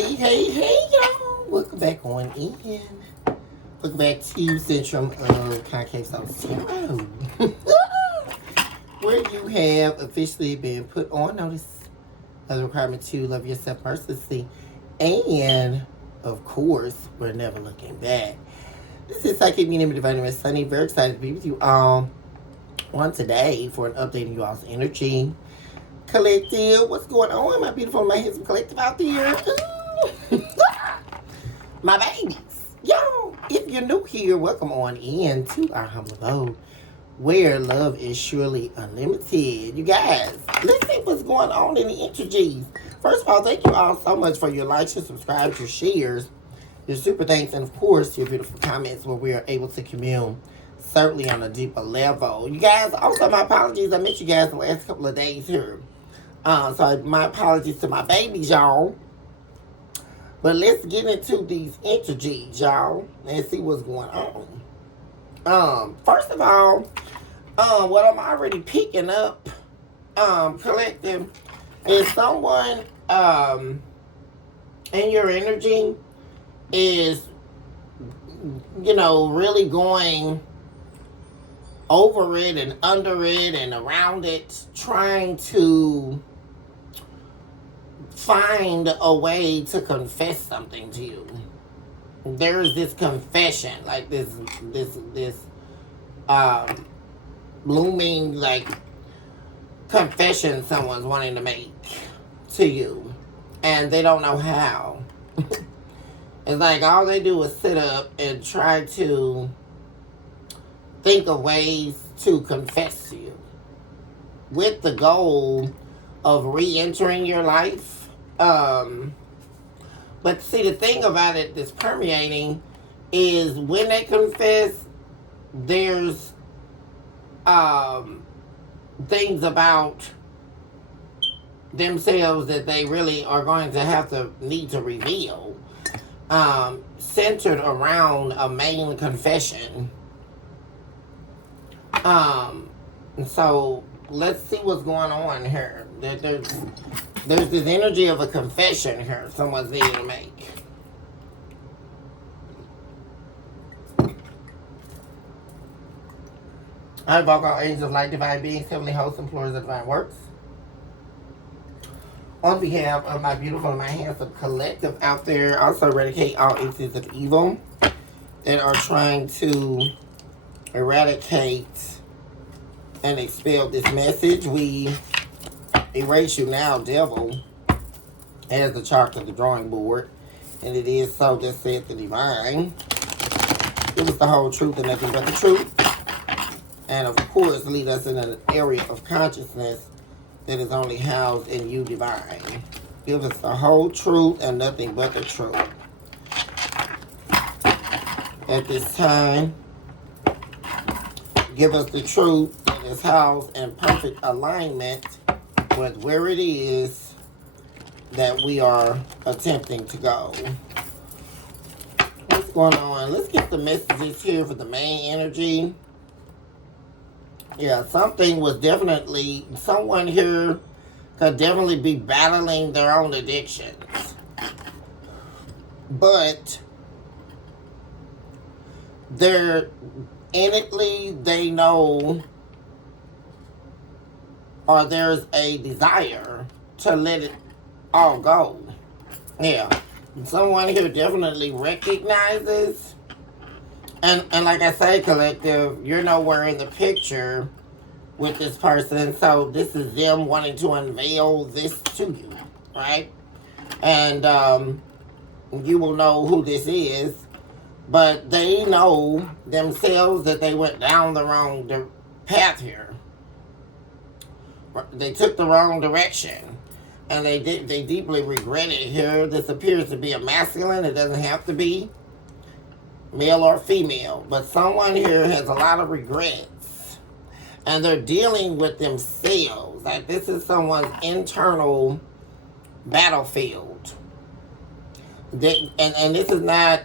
Hey, y'all. Welcome back on in. Welcome back to Centrum of Concave Sauce Tarot. Where you have officially been put on notice of the requirement to love yourself mercilessly. And, of course, we're never looking back. This is Psychic Medium Redefining Miss Sunny. Very excited to be with you all on today for an update on you all's energy. Collective, what's going on, my beautiful, my handsome collective out there? My babies. Yo, if you're new here, welcome on in to our humble abode where love is surely unlimited. You guys, let's see what's going on in the energies. First of all, thank you all so much for your likes, your subscribes, your shares, your super thanks, and of course, your beautiful comments where we are able to commune certainly on a deeper level. You guys, also my apologies. I missed you guys the last couple of days here. So my apologies to my babies, y'all. But let's get into these energies, y'all, and see what's going on. First of all, what I'm already picking up, collective, is someone, in your energy is, you know, really going over it and under it and around it, trying to find a way to confess something to you. There's this confession, like this looming, like, confession someone's wanting to make to you, and they don't know how. It's like all they do is sit up and try to think of ways to confess to you with the goal of re-entering your life. But see, the thing about it that's permeating is when they confess, there's things about themselves that they really are going to have to need to reveal, centered around a main confession. So let's see what's going on here. There's this energy of a confession here someone's needing to make. I invoke all angels of light, divine beings, heavenly hosts, employers of divine works. On behalf of my beautiful and my handsome collective out there, also eradicate all entities of evil that are trying to eradicate and expel this message. We erase you now, devil, as the chalk of the drawing board. And it is so, just said the divine. Give us the whole truth and nothing but the truth. And of course, lead us in an area of consciousness that is only housed in you, divine. Give us the whole truth and nothing but the truth. At this time, give us the truth that is housed in perfect alignment with where it is that we are attempting to go. What's going on? Let's get the messages here for the main energy. Yeah, something was definitely, someone here could definitely be battling their own addictions. But they're innately, they know, or there's a desire to let it all go. Yeah. Someone here definitely recognizes, and like I say, collective, you're nowhere in the picture with this person, so this is them wanting to unveil this to you, right? And you will know who this is, but they know themselves that they went down the wrong path here. They took the wrong direction, and they deeply regret it here. This appears to be a masculine. It doesn't have to be male or female, but someone here has a lot of regrets, and they're dealing with themselves. Like this is someone's internal battlefield. And this is not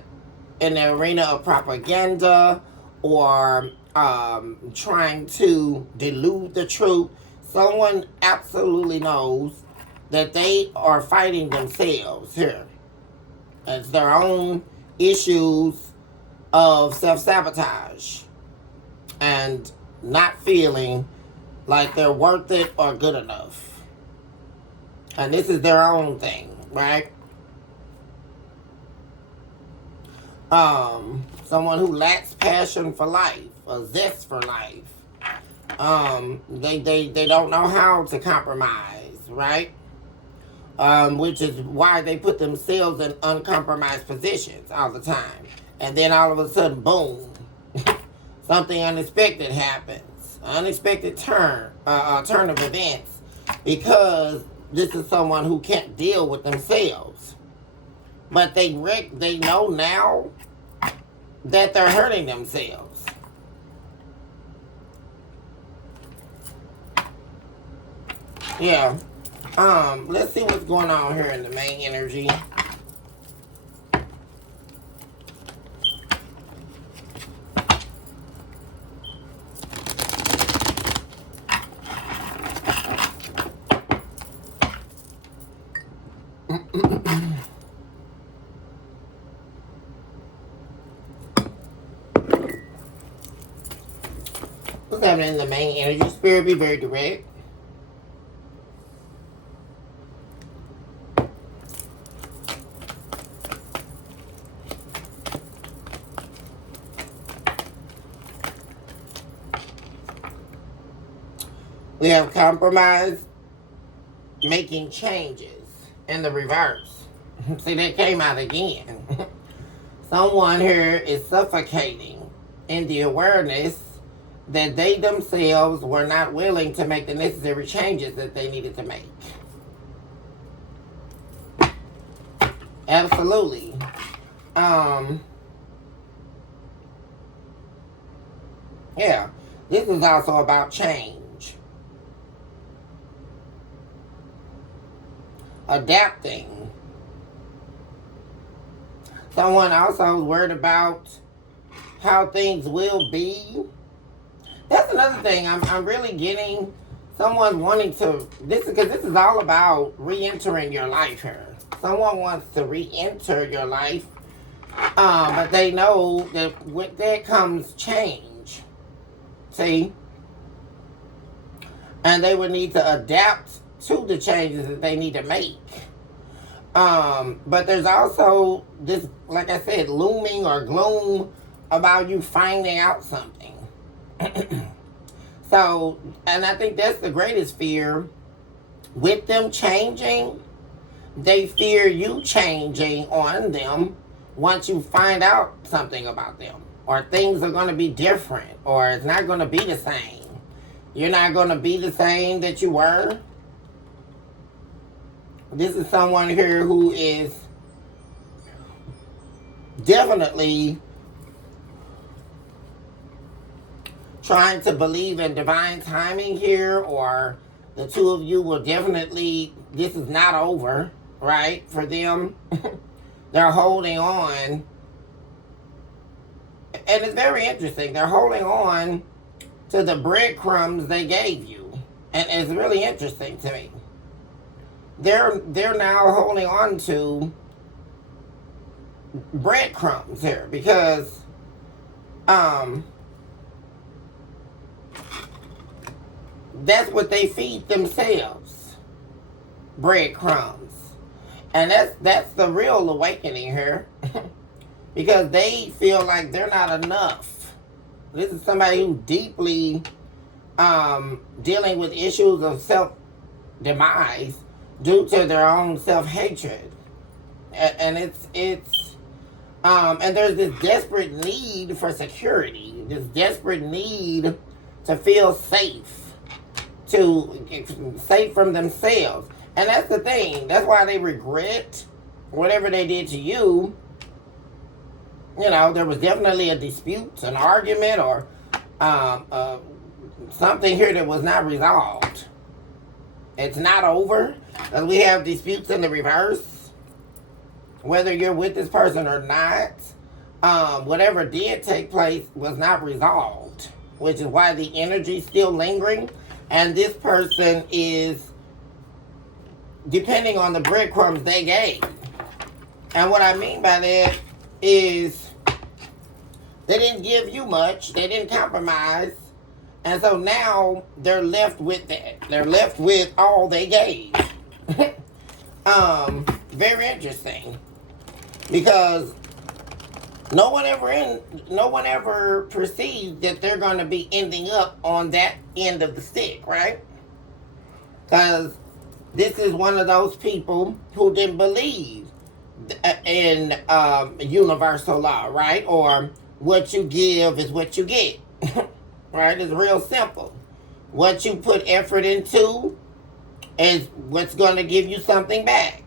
in the arena of propaganda or trying to delude the truth. Someone absolutely knows that they are fighting themselves here. It's their own issues of self-sabotage and not feeling like they're worth it or good enough. And this is their own thing, right? Someone who lacks passion for life, a zest for life. They don't know how to compromise, right? Which is why they put themselves in uncompromised positions all the time. And then all of a sudden, boom, something unexpected happens. Unexpected turn of events, because this is someone who can't deal with themselves. But they know now that they're hurting themselves. Yeah. Let's see what's going on here in the main energy. What's happening in the main energy? Spirit, be very direct. We have compromise, making changes, in the reverse. See, that came out again. Someone here is suffocating in the awareness that they themselves were not willing to make the necessary changes that they needed to make. Absolutely. Yeah, this is also about change. Adapting. Someone also worried about how things will be. That's another thing I'm really getting. Someone wanting to, because this is all about re-entering your life here. Someone wants to re-enter your life, but they know that with that comes change. See? And they would need to adapt to the changes that they need to make. But there's also this, like I said, looming or gloom about you finding out something. So, and I think that's the greatest fear. With them changing, they fear you changing on them once you find out something about them. Or things are going to be different. Or it's not going to be the same. You're not going to be the same that you were. This is someone here who is definitely trying to believe in divine timing here, or the two of you will definitely, this is not over, right, for them. They're holding on. And it's very interesting. They're holding on to the breadcrumbs they gave you. And it's really interesting to me. They're now holding on to breadcrumbs here, because that's what they feed themselves. Breadcrumbs. And that's the real awakening here. Because they feel like they're not enough. This is somebody who deeply dealing with issues of self-demise due to their own self-hatred. And it's and there's this desperate need for security, this desperate need to feel safe, safe from themselves. And that's the thing. That's why they regret whatever they did to you. You know, there was definitely a dispute, an argument, or something here that was not resolved. It's not over. We have disputes in the reverse. Whether you're with this person or not, whatever did take place was not resolved, which is why the energy is still lingering. And this person is depending on the breadcrumbs they gave. And what I mean by that is they didn't give you much. They didn't compromise. And so now they're left with that. They're left with all they gave. Very interesting. Because no one ever perceived that they're going to be ending up on that end of the stick, right? Because this is one of those people who didn't believe in universal law, right? Or what you give is what you get, right? It's real simple. What you put effort into is what's going to give you something back.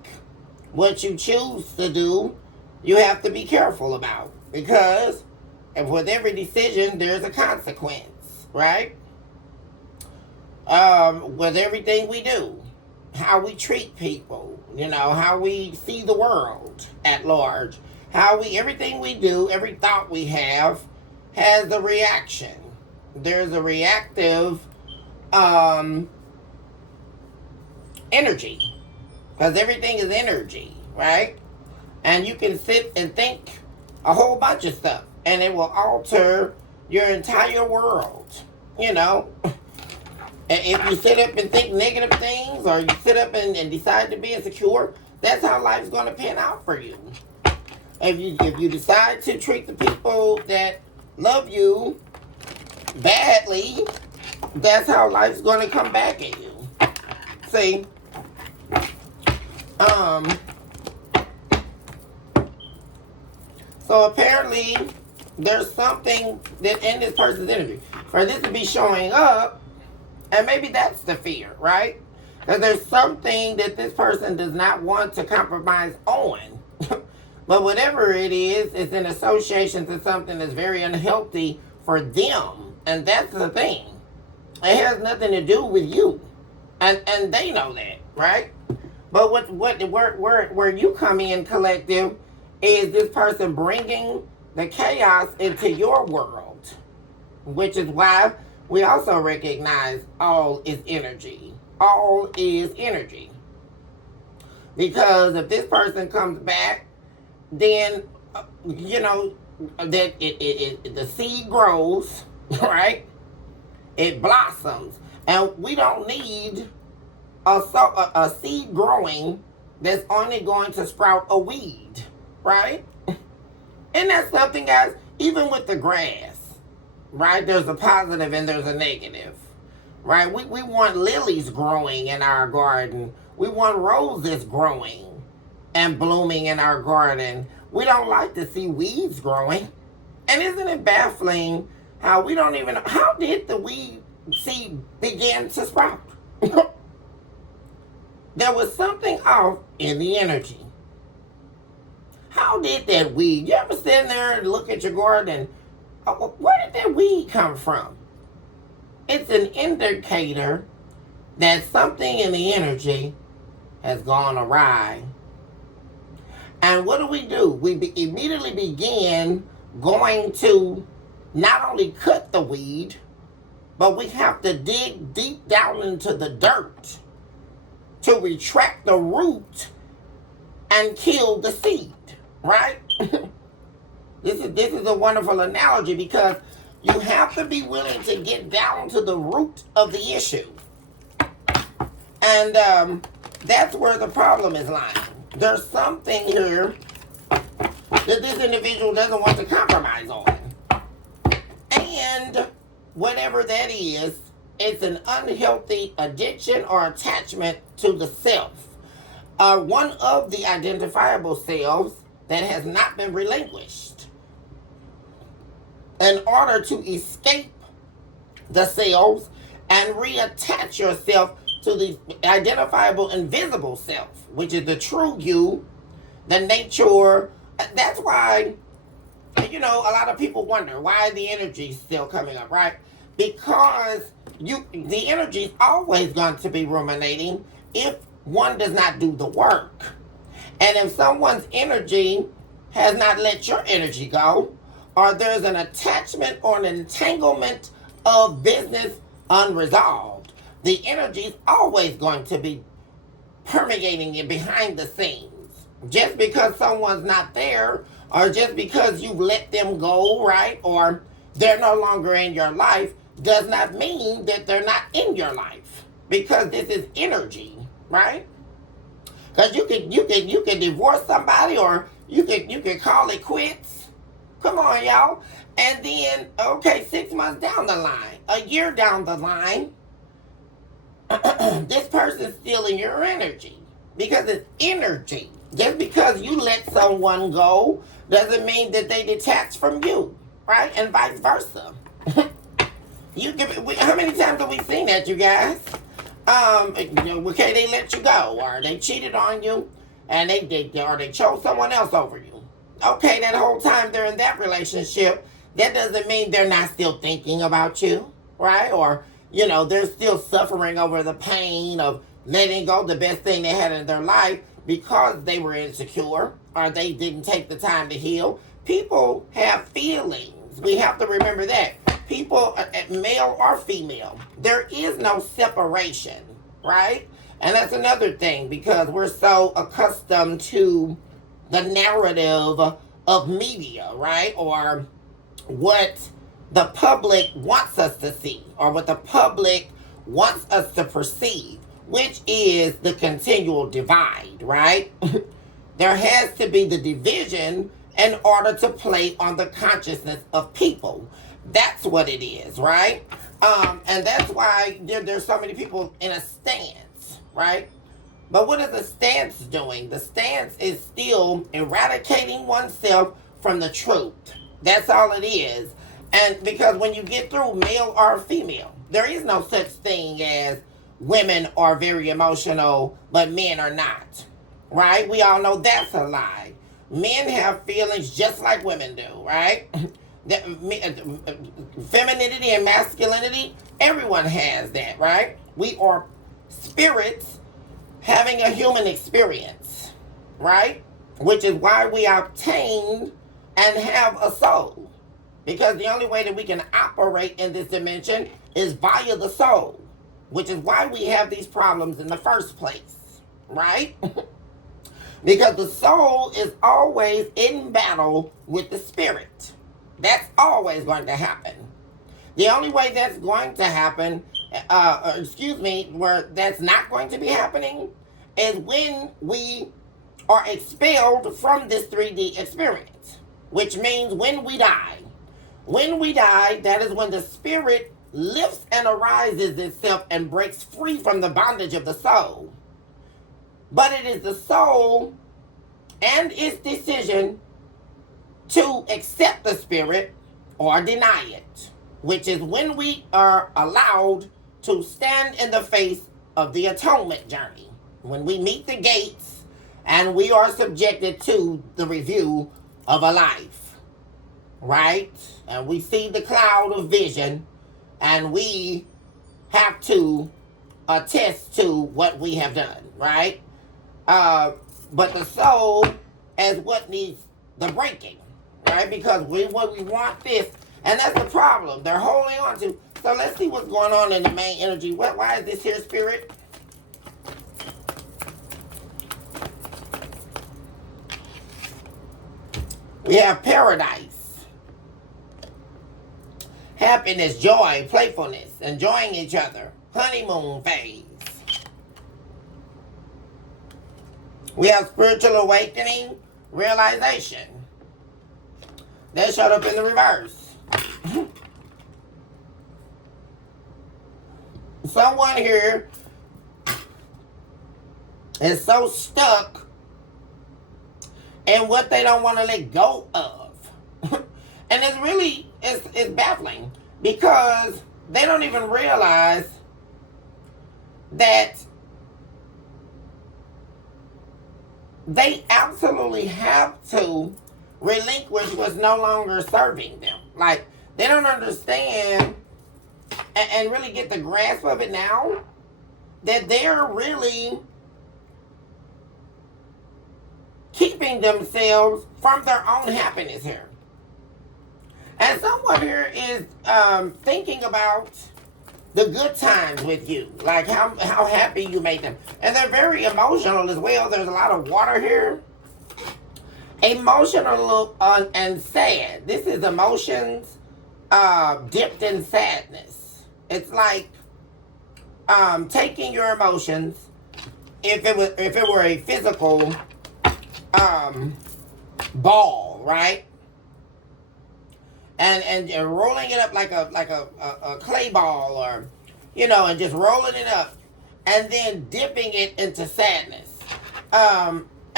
What you choose to do, you have to be careful about, because with every decision, there's a consequence, right? With everything we do, how we treat people, how we see the world at large, everything we do, every thought we have has a reaction. There's a reactive energy, because everything is energy, right? And you can sit and think a whole bunch of stuff, and it will alter your entire world, If you sit up and think negative things, or you sit up and decide to be insecure, that's how life's going to pan out for you. If you decide to treat the people that love you badly, that's how life's going to come back at you. See? So apparently, there's something that in this person's energy. For this to be showing up, and maybe that's the fear, right? Because there's something that this person does not want to compromise on. But whatever it is, it's in association to something that's very unhealthy for them. And that's the thing. It has nothing to do with you. And they know that, right? But where you come in, collective, is this person bringing the chaos into your world. Which is why we also recognize all is energy. All is energy. Because if this person comes back, then, that the seed grows, right? It blossoms. And we don't need a seed growing that's only going to sprout a weed, right? And that's something, guys, even with the grass, right? There's a positive and there's a negative, right? We want lilies growing in our garden. We want roses growing and blooming in our garden. We don't like to see weeds growing. And isn't it baffling how we don't even know, how did the weed seed begin to sprout? There was something off in the energy. How did that weed, you ever stand there and look at your garden, where did that weed come from? It's an indicator that something in the energy has gone awry. And what do? We immediately begin going to not only cut the weed, but we have to dig deep down into the dirt to retract the root and kill the seed, right? This is a wonderful analogy, because you have to be willing to get down to the root of the issue. And that's where the problem is lying. There's something here that this individual doesn't want to compromise on. And whatever that is, it's an unhealthy addiction or attachment to the self. One of the identifiable selves that has not been relinquished. In order to escape the selves and reattach yourself to the identifiable invisible self, which is the true you, the nature. That's why, a lot of people wonder why the energy is still coming up, right? Because the energy is always going to be ruminating if one does not do the work. And if someone's energy has not let your energy go, or there's an attachment or an entanglement of business unresolved, the energy is always going to be permeating it behind the scenes. Just because someone's not there, or just because you let them go, right? Or they're no longer in your life, does not mean that they're not in your life. Because this is energy, right? Because you can divorce somebody, or you can call it quits. Come on, y'all. And then, okay, 6 months down the line, a year down the line, this person's stealing your energy. Because it's energy. Just because you let someone go doesn't mean that they detach from you, right? And vice versa. How many times have we seen that, you guys? Okay, they let you go, or they cheated on you, and they chose someone else over you. Okay, that whole time they're in that relationship, that doesn't mean they're not still thinking about you, right? Or they're still suffering over the pain of letting go the best thing they had in their life because they were insecure or they didn't take the time to heal. People have feelings. We have to remember that. People, male or female, there is no separation, right? And that's another thing, because we're so accustomed to the narrative of media, right? Or what the public wants us to see, or what the public wants us to perceive, which is the continual divide, right? There has to be the division in order to play on the consciousness of people. That's what it is, right? And that's why there's so many people in a stance, right? But what is the stance doing? The stance is still eradicating oneself from the truth. That's all it is. And because when you get through male or female, there is no such thing as women are very emotional, but men are not, right? We all know that's a lie. Men have feelings just like women do, right? Femininity and masculinity, everyone has that, right? We are spirits having a human experience, right? Which is why we obtained and have a soul. Because the only way that we can operate in this dimension is via the soul. Which is why we have these problems in the first place, right? Because the soul is always in battle with the spirit. That's always going to happen. The only way that's going to happen, where that's not going to be happening, is when we are expelled from this 3D experience. Which means when we die. When we die, that is when the spirit lifts and arises itself and breaks free from the bondage of the soul. But it is the soul and its decision to accept the spirit or deny it, which is when we are allowed to stand in the face of the atonement journey. When we meet the gates and we are subjected to the review of a life, right? And we see the cloud of vision, and we have to attest to what we have done, right? But the soul is what needs the breaking, right? Because we want this, and that's the problem they're holding on to. So let's see what's going on in the main energy. Why is this here, spirit? We have paradise, happiness, joy, playfulness, enjoying each other, honeymoon phase. We have spiritual awakening, realization. That showed up in the reverse. Someone here is so stuck in what they don't want to let go of. And it's baffling, because they don't even realize that they absolutely have to relinquish what's no longer serving them. Like, they don't understand and really get the grasp of it now, that they're really keeping themselves from their own happiness here. And someone here is thinking about the good times with you, like how happy you make them. And they're very emotional as well. There's a lot of water here. Emotional and sad. This is emotions dipped in sadness. It's like taking your emotions, if it were a physical ball, right? And rolling it up like a clay ball, or and just rolling it up and then dipping it into sadness.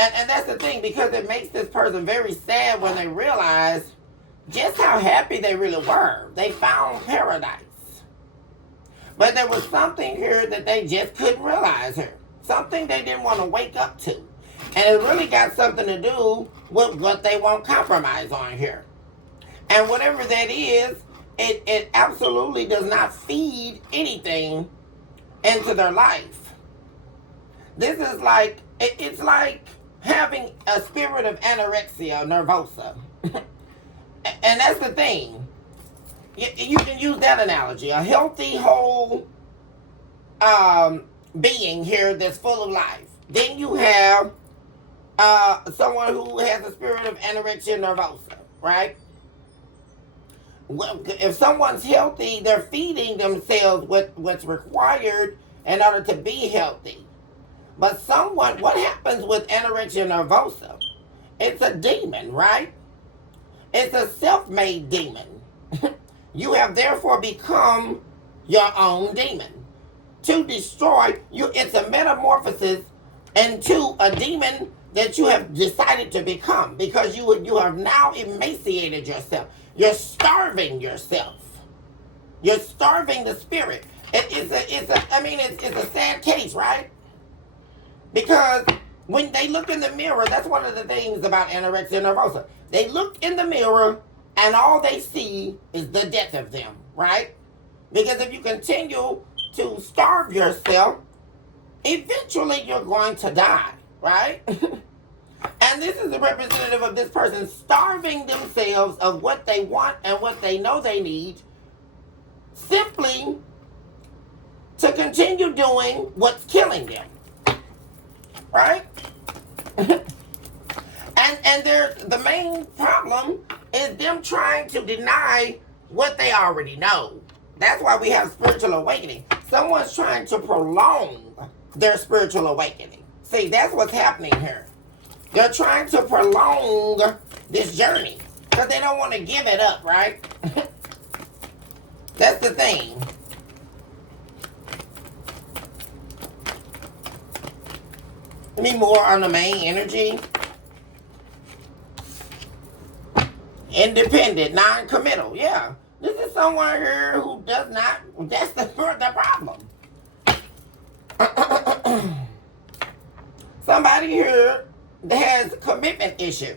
And that's the thing, because it makes this person very sad when they realize just how happy they really were. They found paradise. But there was something here that they just couldn't realize here. Something they didn't want to wake up to. And it really got something to do with what they won't compromise on here. And whatever that is, it absolutely does not feed anything into their life. This is like, it's like having a spirit of anorexia nervosa. And that's the thing. You can use that analogy. A healthy, whole being here that's full of life. Then you have someone who has a spirit of anorexia nervosa, right? Well, if someone's healthy, they're feeding themselves what's required in order to be healthy. But what happens with anorexia nervosa? It's a demon, right? It's a self-made demon. You have therefore become your own demon. To destroy you, it's a metamorphosis into a demon that you have decided to become, because you have now emaciated yourself. You're starving yourself. You're starving the spirit. It's a sad case, right? Because when they look in the mirror, that's one of the things about anorexia nervosa. They look in the mirror and all they see is the death of them, right? Because if you continue to starve yourself, eventually you're going to die, right? And this is a representative of this person starving themselves of what they want and what they know they need, simply to continue doing what's killing them, right? And the main problem is them trying to deny what they already know. That's why we have spiritual awakening. Someone's trying to prolong their spiritual awakening. See, that's what's happening here. They're trying to prolong this journey because they don't want to give it up, right? That's the thing. Let me more on the main energy. Independent, non-committal. Yeah. This is someone here who does not, that's the problem. Somebody here that has commitment issues.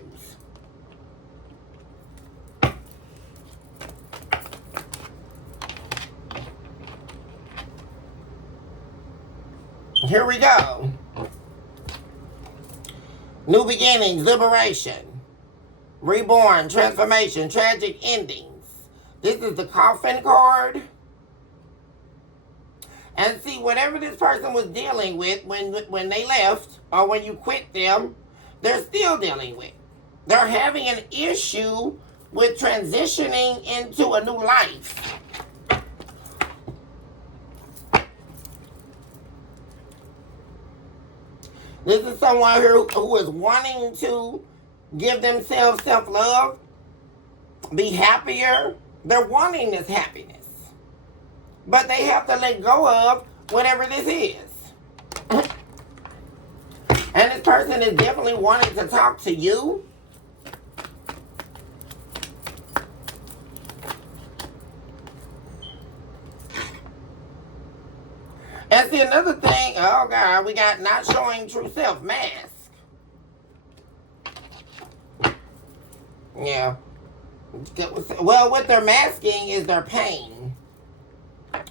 Here we go. New beginnings, liberation, reborn, transformation, tragic endings. This is the coffin card. And see, whatever this person was dealing with when they left, or when you quit them, they're still dealing with. They're having an issue with transitioning into a new life. This is someone here who is wanting to give themselves self-love, be happier. They're wanting this happiness. But they have to let go of whatever this is. And this person is definitely wanting to talk to you. And see, another thing, oh God, we got not showing true self, mask. Yeah. Well, what they're masking is their pain.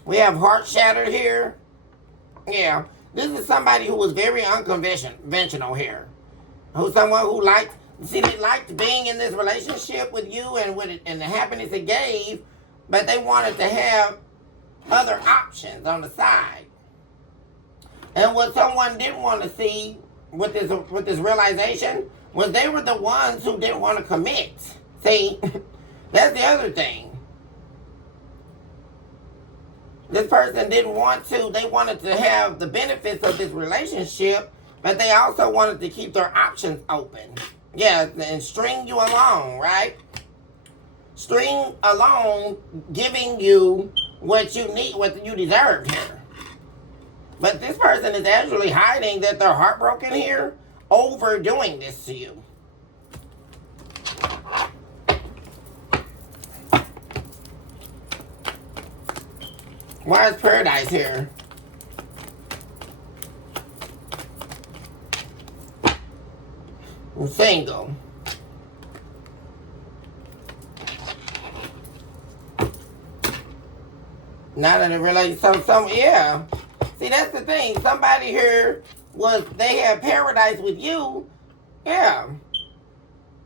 We have heart shattered here. Yeah. This is somebody who was very unconventional here. Who's someone who liked, they liked being in this relationship with you and the happiness it gave, but they wanted to have other options on the side. And what someone didn't want to see with this realization was they were the ones who didn't want to commit. See, that's the other thing. This person didn't want to. They wanted to have the benefits of this relationship, but they also wanted to keep their options open. Yeah, and string you along, right? String along, giving you what you need, what you deserve here. But this person is actually hiding that they're heartbroken here, overdoing this to you. Why is Paradise here? I'm single. Not in a relationship. Yeah. See, that's the thing. Somebody here they had paradise with you. Yeah.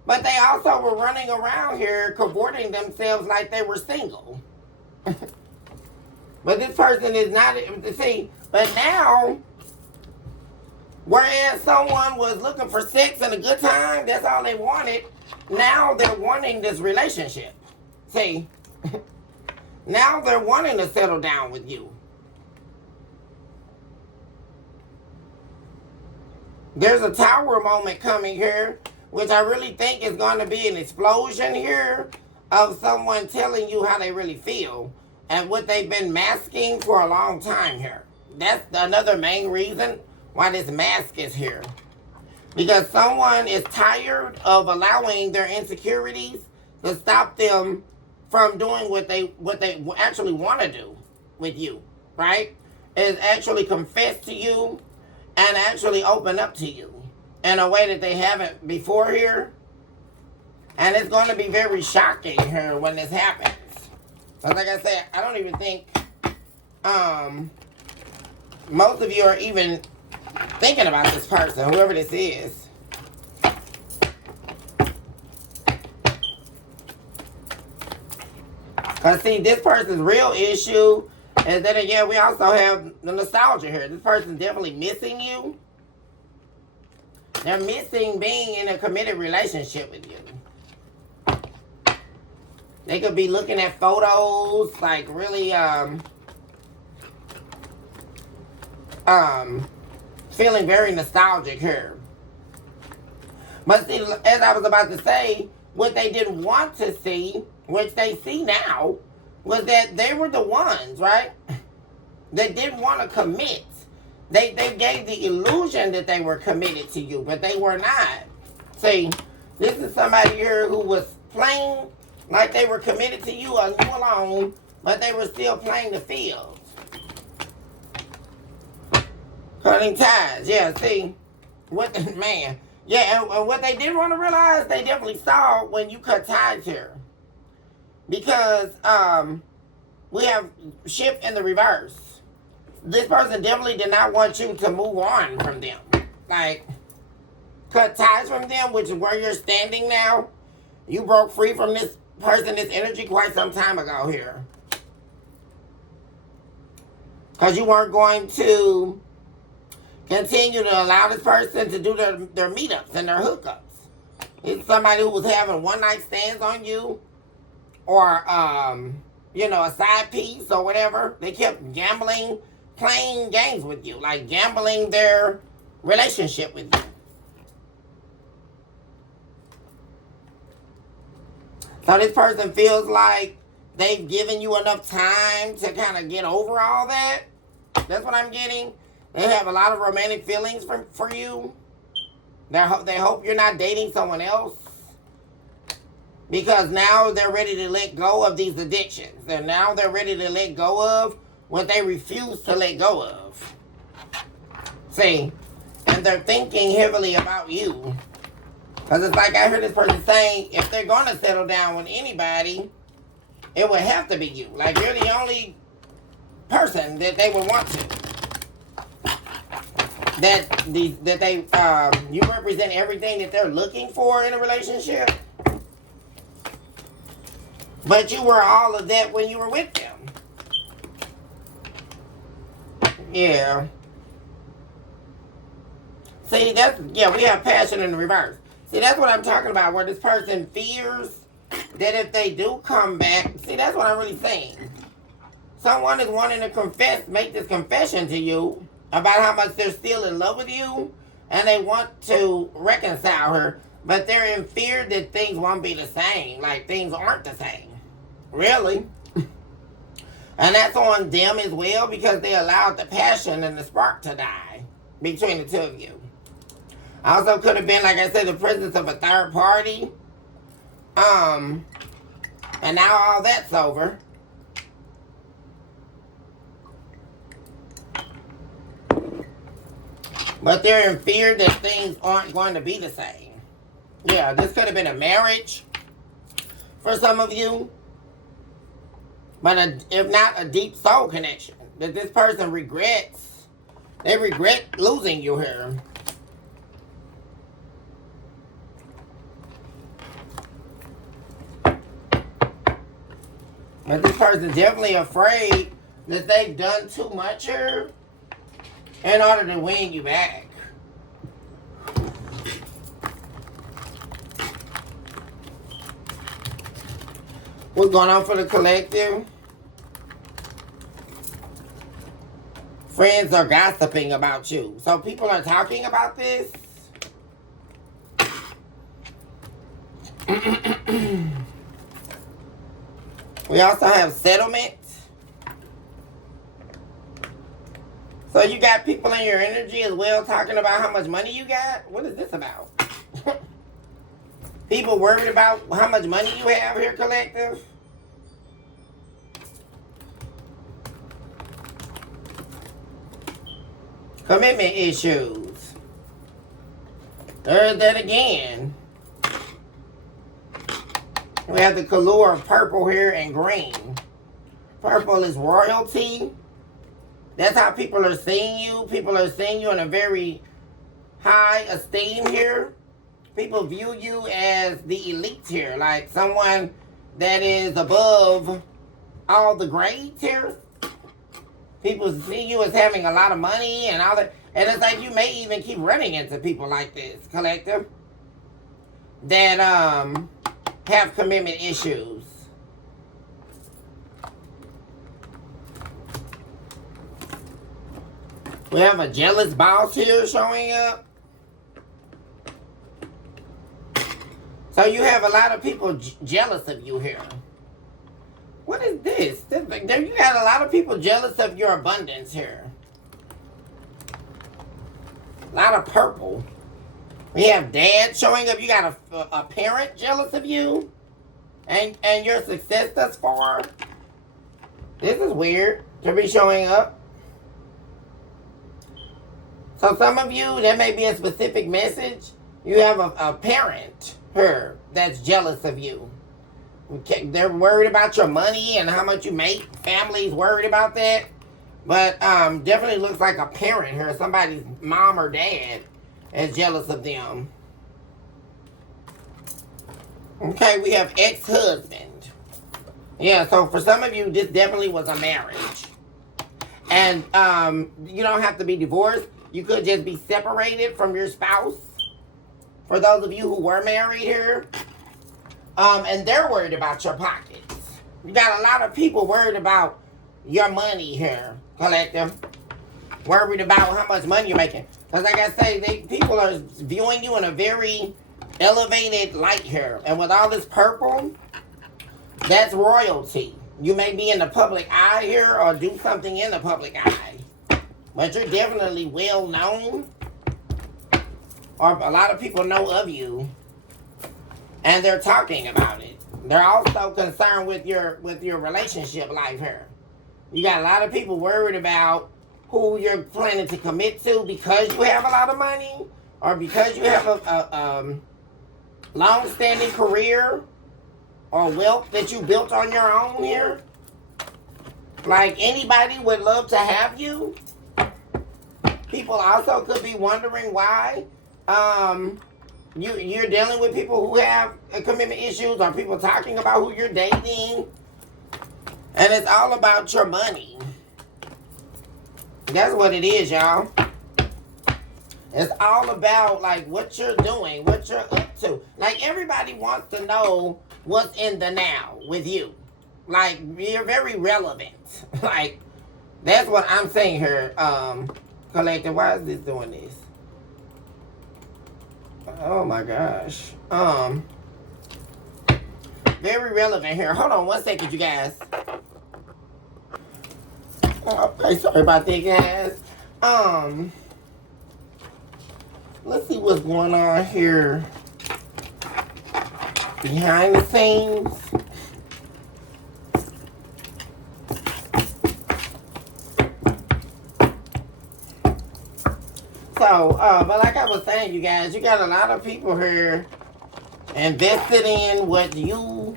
But they also were running around here cavorting themselves like they were single. But this person is not, see, but now, whereas someone was looking for sex and a good time, that's all they wanted, now they're wanting this relationship. See, now they're wanting to settle down with you. There's a tower moment coming here, which I really think is going to be an explosion here of someone telling you how they really feel and what they've been masking for a long time here. That's another main reason why this mask is here. Because someone is tired of allowing their insecurities to stop them from doing what they actually want to do with you, right? Is actually confess to you and actually open up to you in a way that they haven't before here. And it's going to be very shocking here when this happens. But like I said, I don't even think most of you are even thinking about this person, whoever this is. Because see, this person's real issue is that, again, we also have the nostalgia here. This person's definitely missing you. They're missing being in a committed relationship with you. They could be looking at photos, like really feeling very nostalgic here. But see, as I was about to say, what they didn't want to see, which they see now, was that they were the ones, right? That didn't want to commit. They gave the illusion that they were committed to you, but they were not. See, this is somebody here who was playing like they were committed to you or you alone, but they were still playing the field. Cutting ties, yeah, see? Man. Yeah, and what they didn't want to realize, they definitely saw when you cut ties here. Because we have shift in the reverse. This person definitely did not want you to move on from them. Like, cut ties from them, which is where you're standing now. You broke free from this person, this energy quite some time ago here. Because you weren't going to continue to allow this person to do their meetups and their hookups. It's somebody who was having one night stands on you, or a side piece or whatever. They kept gambling, playing games with you, like gambling their relationship with you. So this person feels like they've given you enough time to kind of get over all that. That's what I'm getting. They have a lot of romantic feelings for you. They hope you're not dating someone else. Because now they're ready to let go of these addictions. And now they're ready to let go of what they refuse to let go of. See? And they're thinking heavily about you. Because it's like I heard this person saying, if they're going to settle down with anybody, it would have to be you. Like, you're the only person that they would want to. You represent everything that they're looking for in a relationship. But you were all of that when you were with them. Yeah. See, we have passion in the reverse. See, that's what I'm talking about, where this person fears that if they do come back, see, that's what I'm really saying. Someone is wanting to make this confession to you about how much they're still in love with you, and they want to reconcile her, but they're in fear that things won't be the same, like things aren't the same. Really. And that's on them as well, because they allowed the passion and the spark to die between the two of you. Also could have been, like I said, the presence of a third party. And now all that's over. But they're in fear that things aren't going to be the same. Yeah, this could have been a marriage for some of you. But if not, a deep soul connection. That this person regrets. They regret losing you here. But this person's definitely afraid that they've done too much here in order to win you back. What's going on for the collective? Friends are gossiping about you. So people are talking about this. We also have settlement. So you got people in your energy as well talking about how much money you got? What is this about? People worried about how much money you have here, collective? Commitment issues. There's that again. We have the color of purple here and green. Purple is royalty. That's how people are seeing you. People are seeing you in a very high esteem here. People view you as the elite here. Like someone that is above all the grades here. People see you as having a lot of money and all that. And it's like you may even keep running into people like this, collective, that have commitment issues. We have a jealous boss here showing up. So you have a lot of people jealous of you here. What is this? You got a lot of people jealous of your abundance here. A lot of purple. We have dad showing up. You got a parent jealous of you and your success thus far. This is weird to be showing up. So some of you, there may be a specific message. You have a parent here that's jealous of you. They're worried about your money and how much you make. Family's worried about that. But definitely looks like a parent here. Somebody's mom or dad is jealous of them. Okay, we have ex-husband. Yeah, so for some of you, this definitely was a marriage. And you don't have to be divorced. You could just be separated from your spouse. For those of you who were married here. And they're worried about your pockets. You got a lot of people worried about your money here, collective. Worried about how much money you're making. Because like I say, people are viewing you in a very elevated light here. And with all this purple, that's royalty. You may be in the public eye here or do something in the public eye. But you're definitely well known. Or a lot of people know of you. And they're talking about it. They're also concerned with your relationship life here. You got a lot of people worried about who you're planning to commit to because you have a lot of money or because you have a long-standing career or wealth that you built on your own here. Like anybody would love to have you. People also could be wondering why. You're dealing with people who have commitment issues or people talking about who you're dating. And it's all about your money. That's what it is, y'all. It's all about, like, what you're doing, what you're up to. Like, everybody wants to know what's in the now with you. Like, you're very relevant. Like, that's what I'm saying here. Collective, why is this doing this? Oh my gosh. Very relevant here. Hold on one second, you guys. Okay, sorry about that, guys. Let's see what's going on here behind the scenes. So, but like I was saying, you guys, you got a lot of people here invested in what you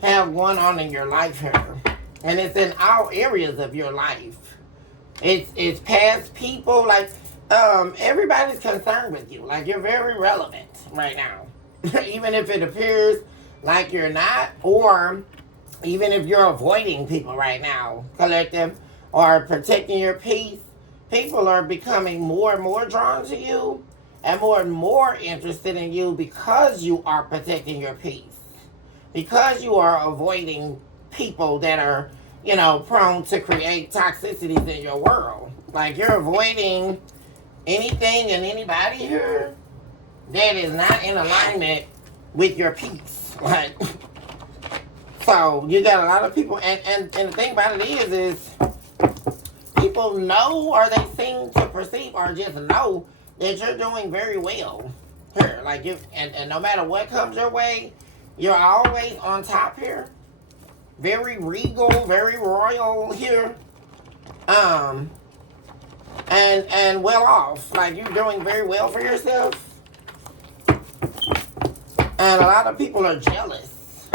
have going on in your life here. And it's in all areas of your life. It's past people, like, everybody's concerned with you. Like, you're very relevant right now. Even if it appears like you're not, or even if you're avoiding people right now, collective, or protecting your peace, people are becoming more and more drawn to you and more interested in you because you are protecting your peace. Because you are avoiding people that are, you know, prone to create toxicities in your world. Like, you're avoiding anything and anybody here that is not in alignment with your peace. Like, so you got a lot of people, and the thing about it is people know, or they seem to perceive, or just know that you're doing very well here. Like, you, and no matter what comes your way, you're always on top here. Very regal, very royal here. And well off. Like, you're doing very well for yourself. And a lot of people are jealous.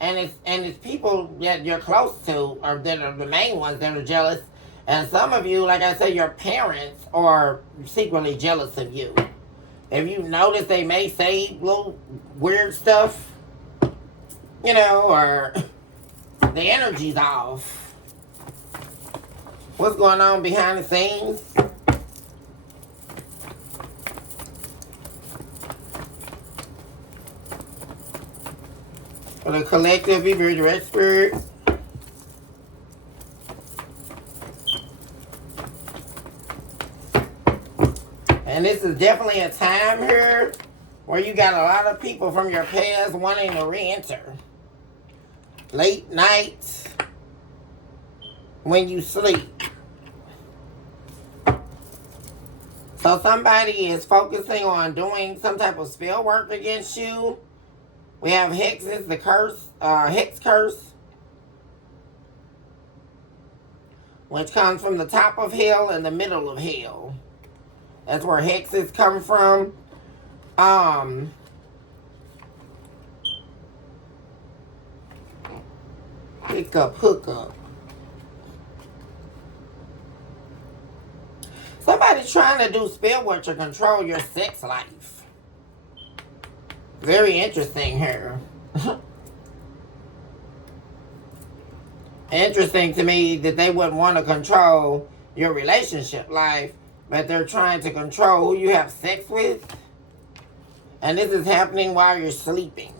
And it's people that you're close to, or that are the main ones that are jealous. And some of you, like I said, your parents are secretly jealous of you. If you notice, they may say little weird stuff, you know, or the energy's off. What's going on behind the scenes? For the collective, be very direct spirit. And this is definitely a time here where you got a lot of people from your past wanting to re-enter. Late nights, when you sleep. So somebody is focusing on doing some type of spell work against you. We have hexes, the curse, hex curse, which comes from the top of hell and the middle of hell. That's where hexes come from. Pick up, hook up. Somebody's trying to do spell work to control your sex life. Very interesting here. Interesting to me that they wouldn't want to control your relationship life, but they're trying to control who you have sex with. And this is happening while you're sleeping.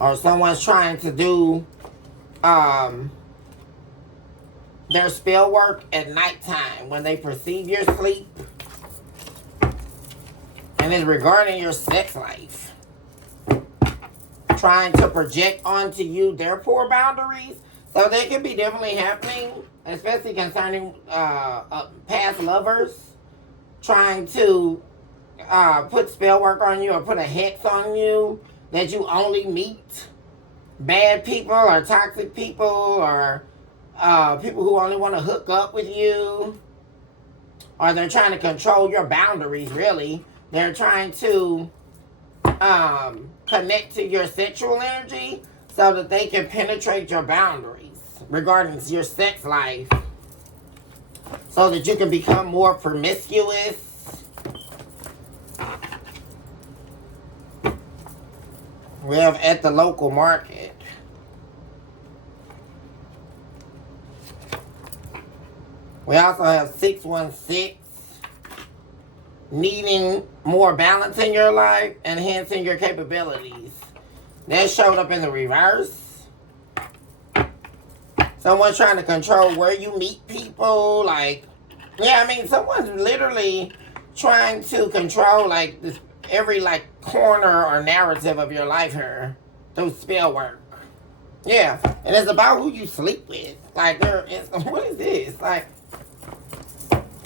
Or someone's trying to do their spell work at nighttime when they perceive your sleep. And it's regarding your sex life. Trying to project onto you their poor boundaries. So that could be definitely happening, especially concerning past lovers. Trying to put spell work on you or put a hex on you that you only meet bad people or toxic people or people who only want to hook up with you. Or they're trying to control your boundaries, really. They're trying to connect to your sexual energy so that they can penetrate your boundaries regarding your sex life. So that you can become more promiscuous. We have at the local market. We also have 616. Needing more balance in your life, enhancing your capabilities. That showed up in the reverse. Someone trying to control where you meet people. Like, yeah, I mean, someone's literally trying to control, like, this every, like, corner or narrative of your life here through spell work. Yeah, and it's about who you sleep with. Like, what is this? Like,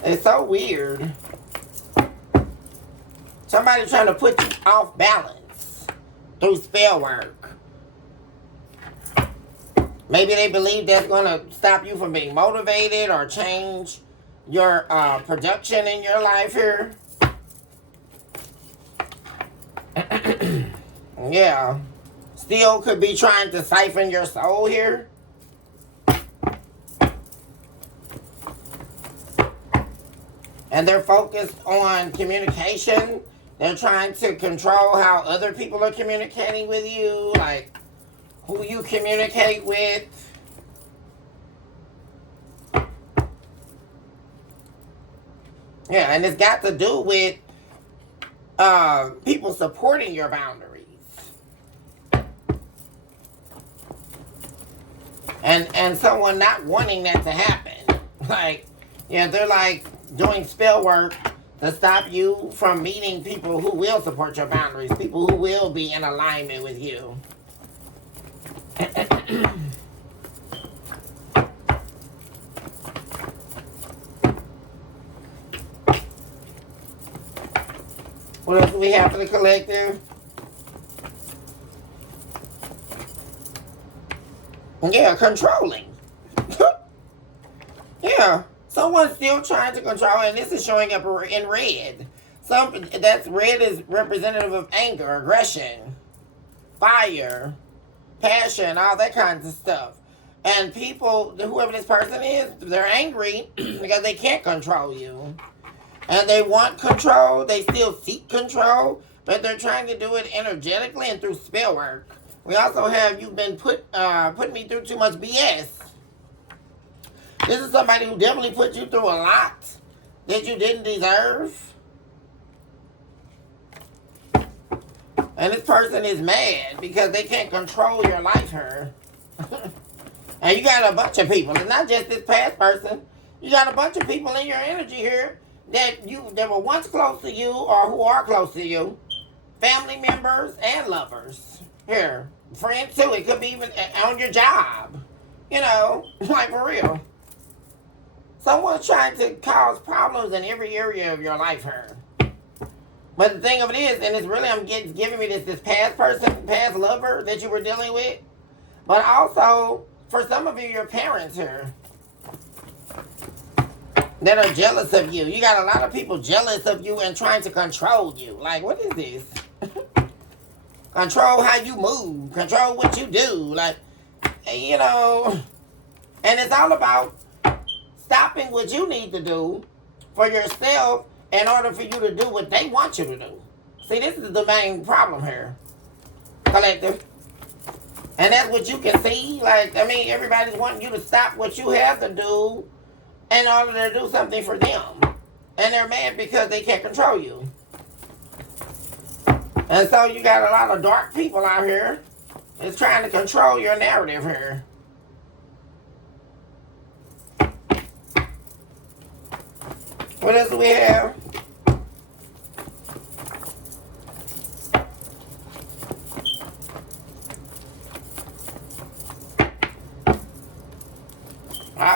it's so weird. Somebody trying to put you off balance through spell work. Maybe they believe that's going to stop you from being motivated or change your production in your life here. Yeah. Still could be trying to siphon your soul here. And they're focused on communication. They're trying to control how other people are communicating with you, like who you communicate with. Yeah, and it's got to do with people supporting your boundaries. And someone not wanting that to happen. Like, yeah, they're like doing spell work to stop you from meeting people who will support your boundaries, people who will be in alignment with you. What else do we have for the collective? Yeah, controlling. Yeah. Someone's still trying to control, and this is showing up in red. That's red is representative of anger, aggression, fire, passion, all that kinds of stuff. And people, whoever this person is, they're angry because they can't control you. And they want control, they still seek control, but they're trying to do it energetically and through spell work. We also have, you've been putting me through too much BS. This is somebody who definitely put you through a lot that you didn't deserve. And this person is mad because they can't control your life here. And you got a bunch of people. It's not just this past person. You got a bunch of people in your energy here that were once close to you or who are close to you. Family members and lovers. Here. Friends too. It could be even on your job. You know, like for real. Someone's trying to cause problems in every area of your life here. But the thing of it is, and it's really, giving me this past person, past lover that you were dealing with. But also, for some of you, your parents here that are jealous of you. You got a lot of people jealous of you and trying to control you. Like, what is this? Control how you move. Control what you do. Like, you know. And it's all about stopping what you need to do for yourself in order for you to do what they want you to do. See, this is the main problem here, collective. And that's what you can see. Like, I mean, everybody's wanting you to stop what you have to do in order to do something for them. And they're mad because they can't control you. And so you got a lot of dark people out here that's trying to control your narrative here. What else do we have?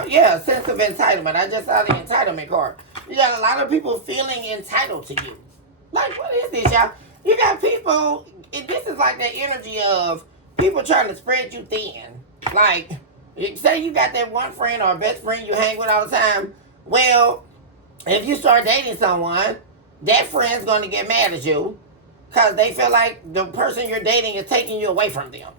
Yeah, sense of entitlement. I just saw the entitlement card. You got a lot of people feeling entitled to you. Like, what is this, y'all? You got people, this is like that energy of people trying to spread you thin. Like, say you got that one friend or best friend you hang with all the time. Well, if you start dating someone, that friend's going to get mad at you because they feel like the person you're dating is taking you away from them.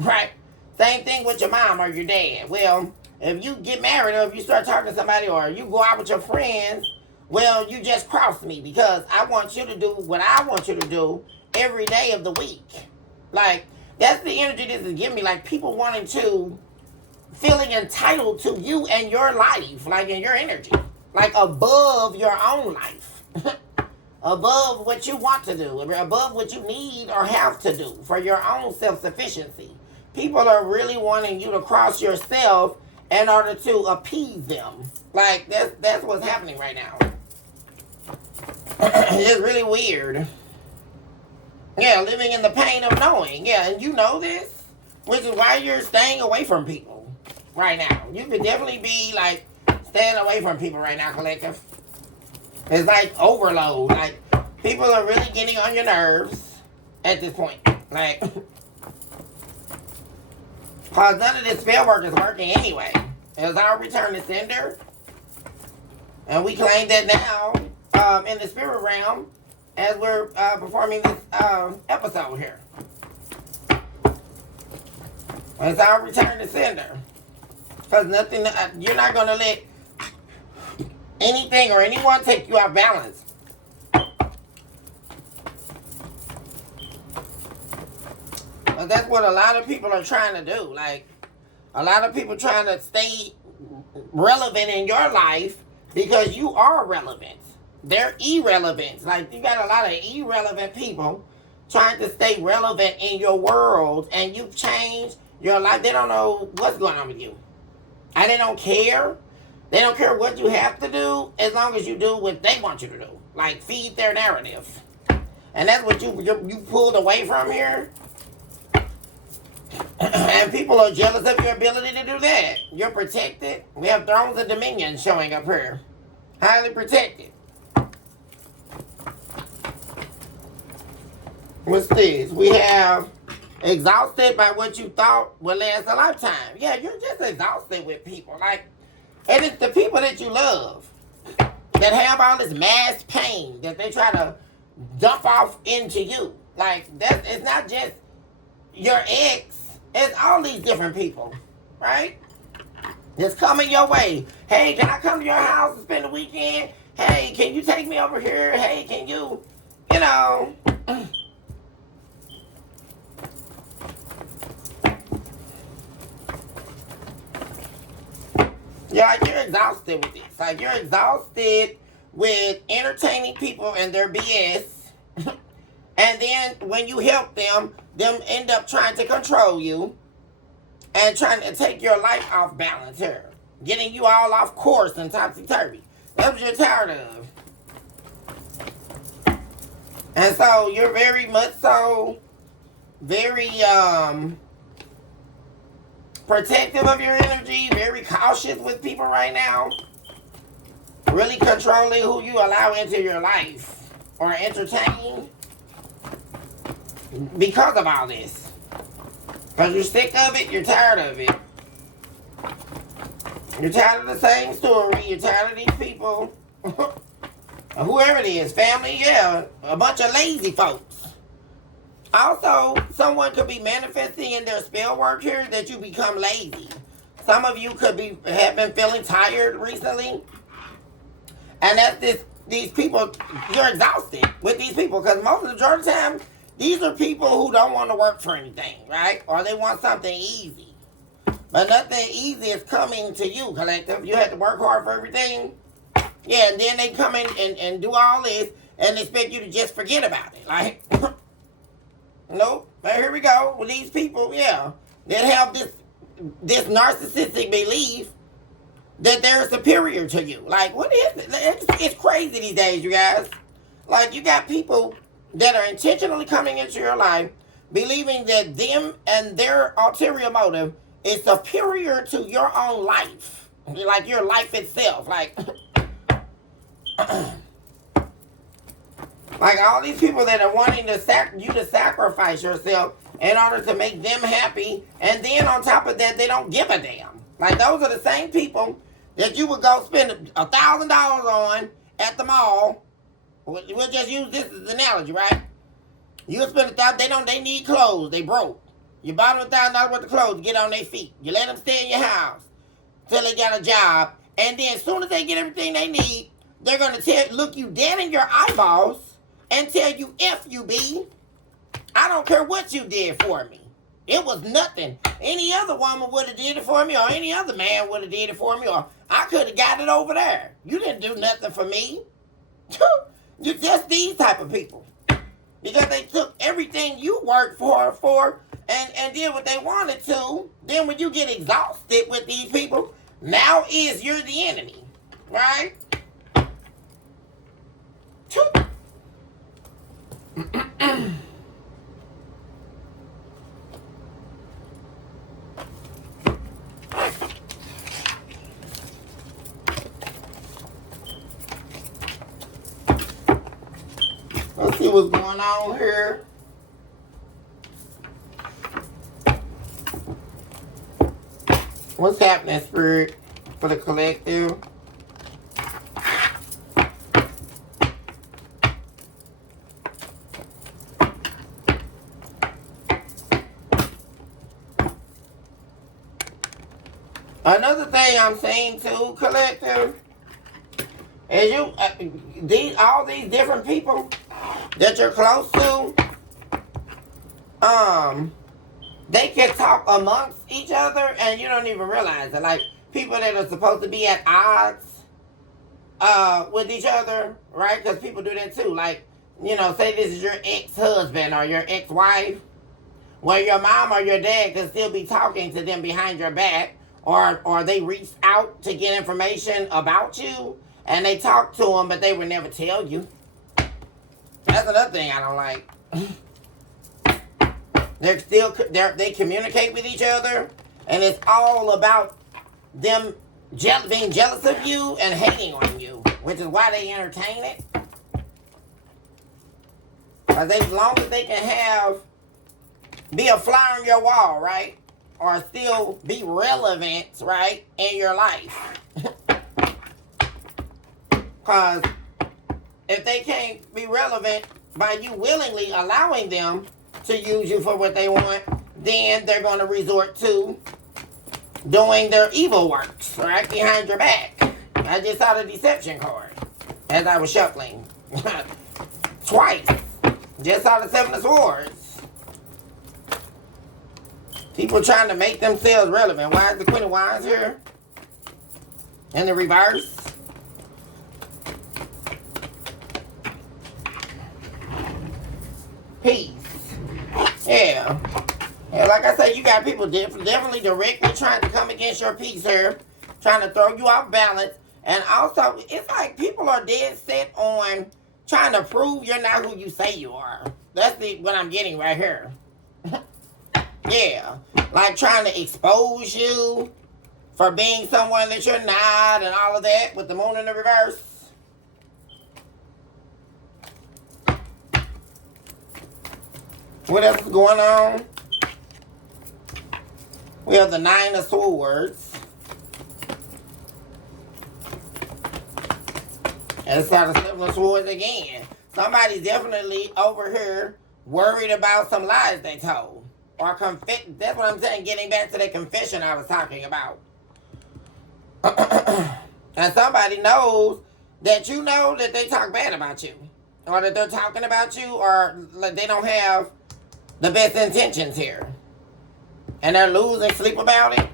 Right? Same thing with your mom or your dad. Well, if you get married or if you start talking to somebody or you go out with your friends, well, you just crossed me because I want you to do what I want you to do every day of the week. Like, that's the energy this is giving me. Like, people wanting to feeling entitled to you and your life, like in your energy, like above your own life, above what you want to do, above what you need or have to do for your own self-sufficiency. People are really wanting you to cross yourself in order to appease them. Like, that's what's happening right now. It's really weird. Yeah, living in the pain of knowing. Yeah, and you know this, which is why you're staying away from people right now. You could definitely be, like, staying away from people right now, collective. It's like overload. Like, people are really getting on your nerves at this point. Like, because none of this spell work is working anyway. It's our return to sender. And we claim that now in the spirit realm as we're performing this episode here. It's our return to sender. Because nothing, you're not going to let anything or anyone take you off balance. But that's what a lot of people are trying to do. Like, a lot of people trying to stay relevant in your life because you are relevant. They're irrelevant. Like, you got a lot of irrelevant people trying to stay relevant in your world, and you've changed your life. They don't know what's going on with you. And they don't care. They don't care what you have to do as long as you do what they want you to do. Like, feed their narrative. And that's what you pulled away from here. And people are jealous of your ability to do that. You're protected. We have thrones of dominion showing up here. Highly protected. What's this? We have exhausted by what you thought would last a lifetime. Yeah, you're just exhausted with people. Like, and it's the people that you love that have all this mass pain that they try to dump off into you. Like, it's not just your ex. It's all these different people, right? It's coming your way. Hey, can I come to your house and spend the weekend? Hey, can you take me over here? Hey, can you, you know... Yeah, like, you're exhausted with this. Like, you're exhausted with entertaining people and their BS. And then when you help them end up trying to control you and trying to take your life off balance here. Getting you all off course and topsy-turvy. That's what you're tired of. And so you're very much so very protective of your energy, very cautious with people right now. Really controlling who you allow into your life or entertain because of all this. Because you're sick of it, you're tired of it. You're tired of the same story, you're tired of these people. Whoever it is, family, yeah, a bunch of lazy folks. Also, someone could be manifesting in their spell work here that you become lazy. Some of you could have been feeling tired recently. And that's these people, you're exhausted with these people. Because most of the majority of the time, these are people who don't want to work for anything, right? Or they want something easy. But nothing easy is coming to you, collective. You have to work hard for everything. Yeah, and then they come in and do all this and expect you to just forget about it. Like... Nope. But here we go with these people, yeah, that have this narcissistic belief that they're superior to you. Like, what is it? It's crazy these days, you guys. Like, you got people that are intentionally coming into your life believing that them and their ulterior motive is superior to your own life. Like, your life itself. Like... Like, all these people that are wanting to you to sacrifice yourself in order to make them happy, and then on top of that, they don't give a damn. Like, those are the same people that you would go spend $1,000 on at the mall. We'll just use this as an analogy, right? You spend $1,000. They need clothes. They broke. You bought them $1,000 worth of clothes to get on their feet. You let them stay in your house till they got a job, and then as soon as they get everything they need, they're gonna look you dead in your eyeballs and tell you, F you, B. I don't care what you did for me. It was nothing. Any other woman would have did it for me, or any other man would have did it for me, or I could have got it over there. You didn't do nothing for me. You're just these type of people. Because they took everything you worked for and did what they wanted to. Then when you get exhausted with these people, now you're the enemy. Right? Let's see what's going on here. What's happening, Spirit, for the collective? Another thing I'm saying too, collective, is all these different people that you're close to, they can talk amongst each other and you don't even realize it. Like people that are supposed to be at odds with each other, right? Because people do that too. Like, say this is your ex-husband or your ex-wife, where your mom or your dad can still be talking to them behind your back, or they reached out to get information about you and they talk to them, but they would never tell you. That's another thing I don't like. They communicate with each other, and it's all about them being jealous of you and hating on you, which is why they entertain it. Because as long as they can be a fly on your wall, right? Or still be relevant, right, in your life. Because if they can't be relevant by you willingly allowing them to use you for what they want, then they're going to resort to doing their evil works, right, behind your back. I just saw the deception card as I was shuffling. Twice. Just saw the Seven of Swords. People trying to make themselves relevant. Why is the Queen of Wands here? In the reverse. Peace. Yeah. And like I said, you got people definitely directly trying to come against your peace here. Trying to throw you off balance. And also, it's like people are dead set on trying to prove you're not who you say you are. That's what I'm getting right here. Yeah. Like trying to expose you for being someone that you're not and all of that with the moon in the reverse. What else is going on? We have the Nine of Swords. And it's got the Seven of Swords again. Somebody's definitely over here worried about some lies they told. Or that's what I'm saying, getting back to the confession I was talking about. And somebody knows that you know that they talk bad about you. Or that they're talking about you, or they don't have the best intentions here. And they're losing sleep about it.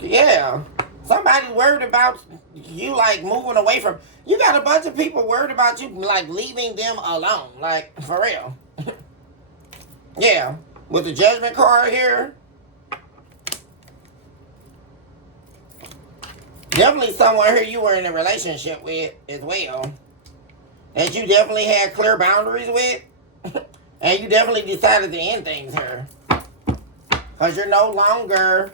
Yeah. Somebody's worried about you, like, moving away from... You got a bunch of people worried about you, like, leaving them alone. Like, for real. Yeah. With the Judgment card here. Definitely someone here you were in a relationship with as well. That you definitely had clear boundaries with. And you definitely decided to end things here. Because you're no longer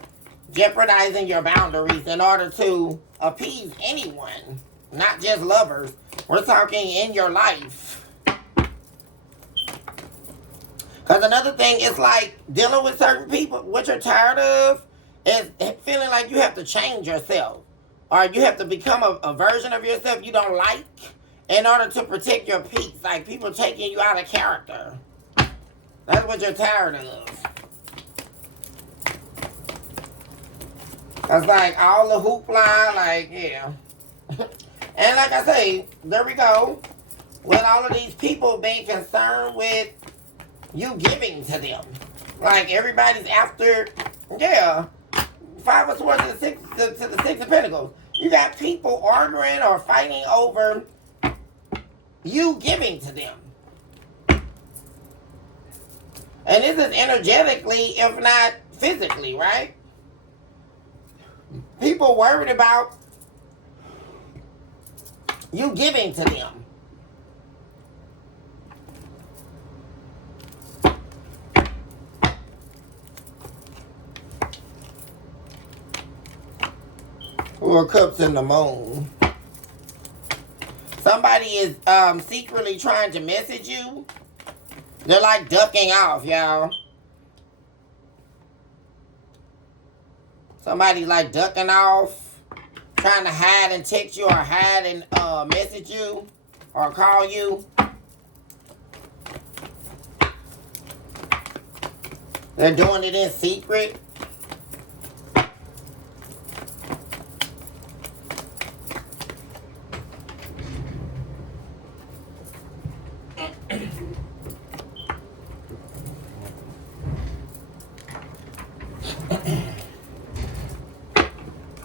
jeopardizing your boundaries in order to appease anyone. Not just lovers. We're talking in your life. Because another thing is like dealing with certain people. What you're tired of is feeling like you have to change yourself. Or you have to become a version of yourself you don't like in order to protect your peace. Like people taking you out of character. That's what you're tired of. That's like all the hoopla, like, yeah. And like I say, there we go. with all of these people being concerned with you giving to them. Like everybody's after, yeah, Five of Swords to the Six of Pentacles. You got people arguing or fighting over you giving to them. And this is energetically, if not physically, right? People worried about you giving to them. Four Cups in the Moon. Somebody is secretly trying to message you. They're like ducking off, y'all. Somebody like ducking off, trying to hide and text you or hide and message you or call you. They're doing it in secret.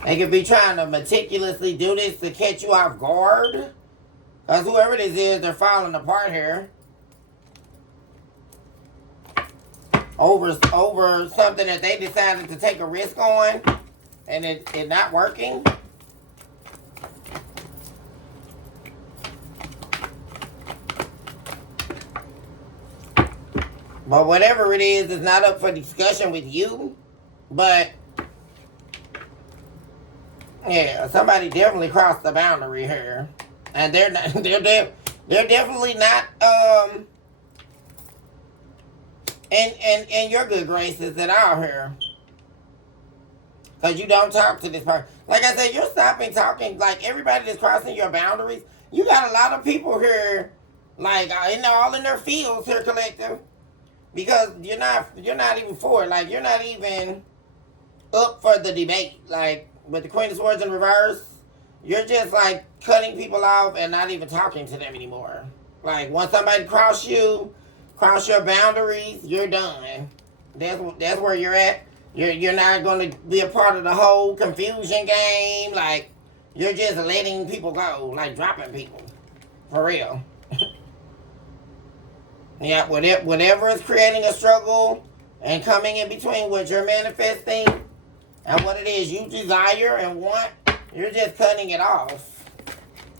They could be trying to meticulously do this to catch you off guard. Because whoever this is, they're falling apart here. Over something that they decided to take a risk on. And it not working. But whatever it is, it's not up for discussion with you. But yeah, somebody definitely crossed the boundary here, and they're definitely not in your good graces at all here, because you don't talk to this person. Like I said, you're stopping talking. Like everybody that's crossing your boundaries, you got a lot of people here, like all in their fields here, collective, because you're not even for it. Like you're not even up for the debate, like. With the Queen of Swords in reverse, you're just like cutting people off and not even talking to them anymore. Like once somebody cross your boundaries, you're done. That's where you're at. You're not going to be a part of the whole confusion game. Like you're just letting people go, like dropping people, for real. Yeah, whatever is creating a struggle and coming in between what you're manifesting and what it is you desire and want, you're just cutting it off.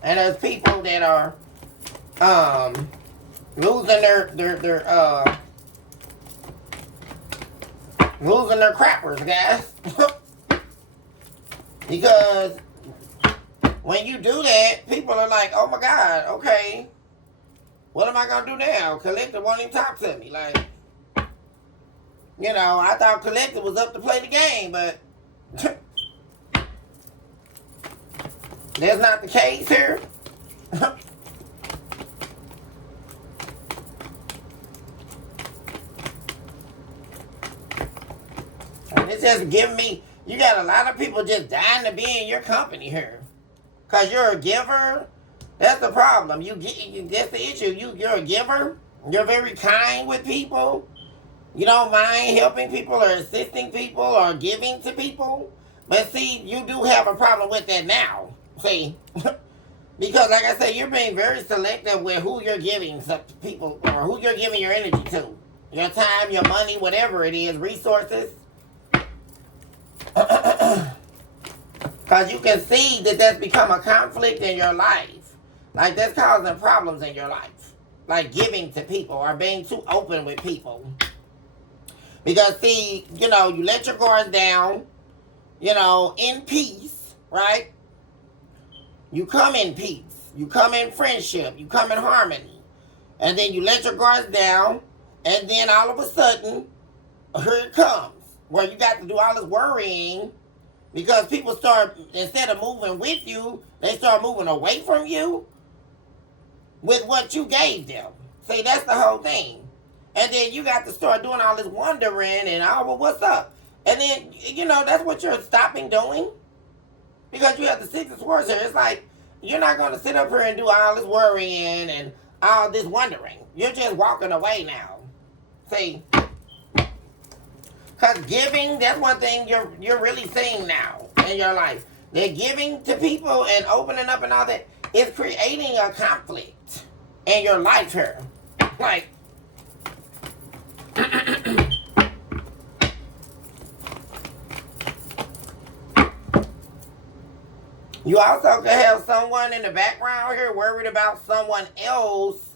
And there's people that are losing their crappers, guys. Because when you do that, people are like, oh my God, okay, what am I gonna do now? Collective won't even talk to me. Like, I thought Collective was up to play the game, but that's not the case here. And it's just giving me, you got a lot of people just dying to be in your company here. Because you're a giver. That's the problem. That's the issue. You're a giver. You're very kind with people. You don't mind helping people or assisting people or giving to people. But see, you do have a problem with that now. See? Because like I said, you're being very selective with who you're giving to people or who you're giving your energy to. Your time, your money, whatever it is, resources. Because you can see that that's become a conflict in your life. Like that's causing problems in your life. Like giving to people or being too open with people. Because see, you let your guards down, in peace, right? You come in peace. You come in friendship. You come in harmony. And then you let your guards down. And then all of a sudden, here it comes. Where you got to do all this worrying. Because people start, instead of moving with you, they start moving away from you. With what you gave them. See, that's the whole thing. And then you got to start doing all this wondering and, well, what's up? And then, that's what you're stopping doing. Because you have the Six of Swords here. It's like, you're not going to sit up here and do all this worrying and all this wondering. You're just walking away now. See? Because giving, that's one thing you're really seeing now in your life. They're giving to people and opening up and all that. It's creating a conflict in your life here. Like, you also could have someone in the background here worried about someone else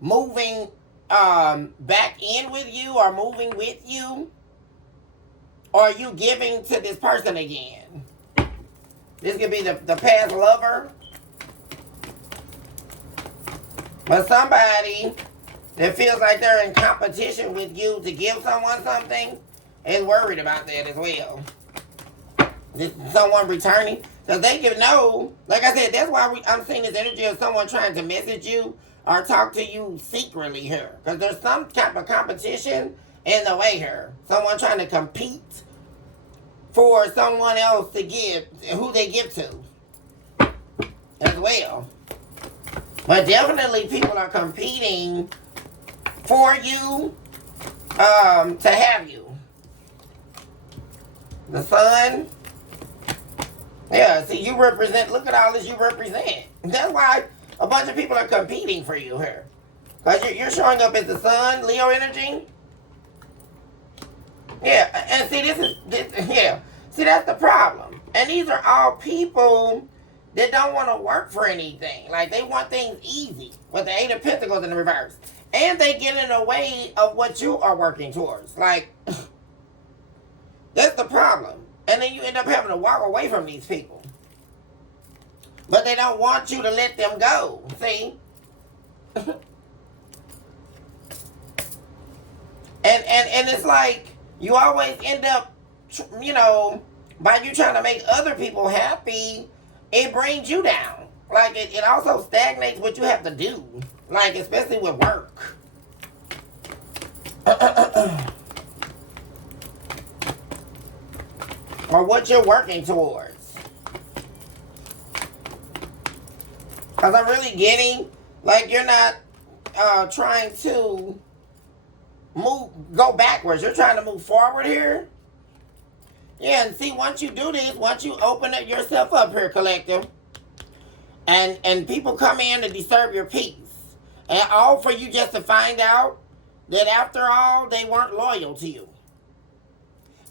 moving back in with you or moving with you. Or you giving to this person again. This could be the past lover. But somebody that feels like they're in competition with you to give someone something is worried about that as well. This someone returning. Because they can know, like I said, that's why I'm seeing this energy of someone trying to message you or talk to you secretly here. Because there's some type of competition in the way here. Someone trying to compete for someone else to give, who they give to as well. But definitely people are competing for you to have you. The sun. Yeah, see, you represent, look at all this you represent. That's why a bunch of people are competing for you here. Because you're showing up as the sun, Leo energy. Yeah, and see, yeah. See, that's the problem. And these are all people that don't want to work for anything. Like, they want things easy with the Eight of Pentacles in the reverse. And they get in the way of what you are working towards. Like, that's the problem. And then you end up having to walk away from these people. But they don't want you to let them go. See? and it's like, you always end up, you know, by you trying to make other people happy, it brings you down. Like, it also stagnates what you have to do. Like, especially with work. Or what you're working towards. Because I'm really getting, like, you're not trying to go backwards. You're trying to move forward here. Yeah, and see, once you do this, once you open it yourself up here, collective, and people come in to disturb your peace, and all for you just to find out that after all, they weren't loyal to you.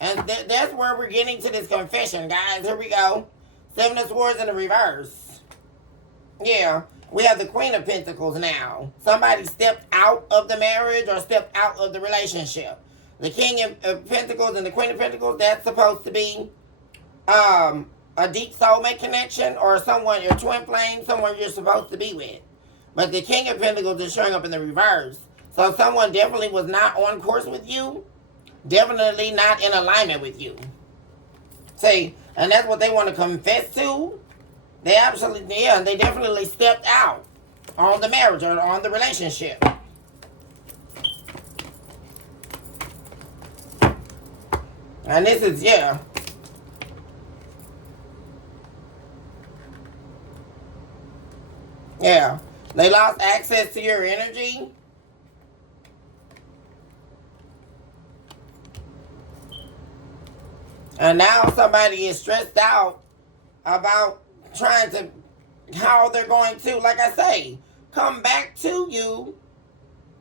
And that's where we're getting to this confession, guys. Here we go. Seven of Swords in the reverse. Yeah, we have the Queen of Pentacles now. Somebody stepped out of the marriage or stepped out of the relationship. The King of Pentacles and the Queen of Pentacles, that's supposed to be a deep soulmate connection or someone, your twin flame, someone you're supposed to be with. But the King of Pentacles is showing up in the reverse. So someone definitely was not on course with you. Definitely not in alignment with you. See, and that's what they want to confess to. They absolutely, yeah, they definitely stepped out on the marriage or on the relationship. And this is, yeah. Yeah. They lost access to your energy. And now somebody is stressed out about trying to, how they're going to, like I say, come back to you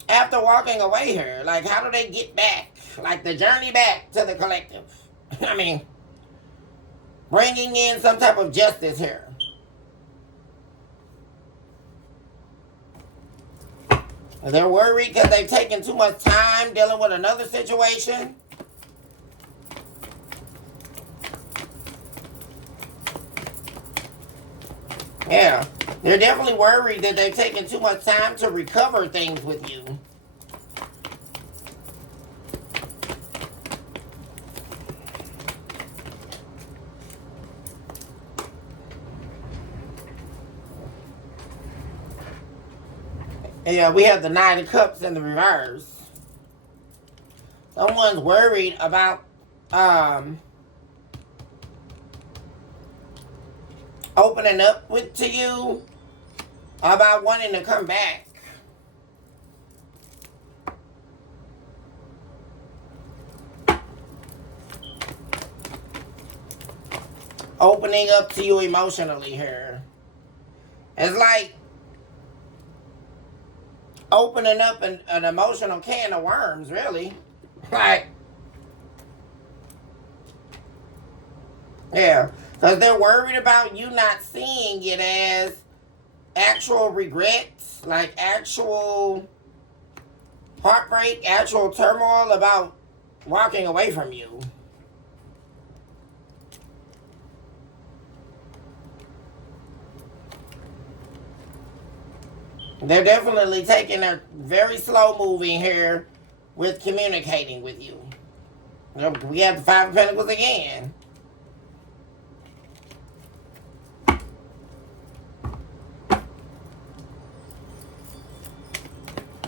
after walking away here. Like, how do they get back? Like, the journey back to the collective. I mean, bringing in some type of justice here. They're worried because they've taken too much time dealing with another situation. Yeah, they're definitely worried that they've taken too much time to recover things with you. Yeah, we have the Nine of Cups in the reverse. Someone's worried about opening up to you about wanting to come back. opening up to you emotionally here. It's like opening up an emotional can of worms, really. Like, yeah. Because they're worried about you not seeing it as actual regrets, like actual heartbreak, actual turmoil about walking away from you. They're definitely taking a very slow moving here with communicating with you. We have the Five of Pentacles again.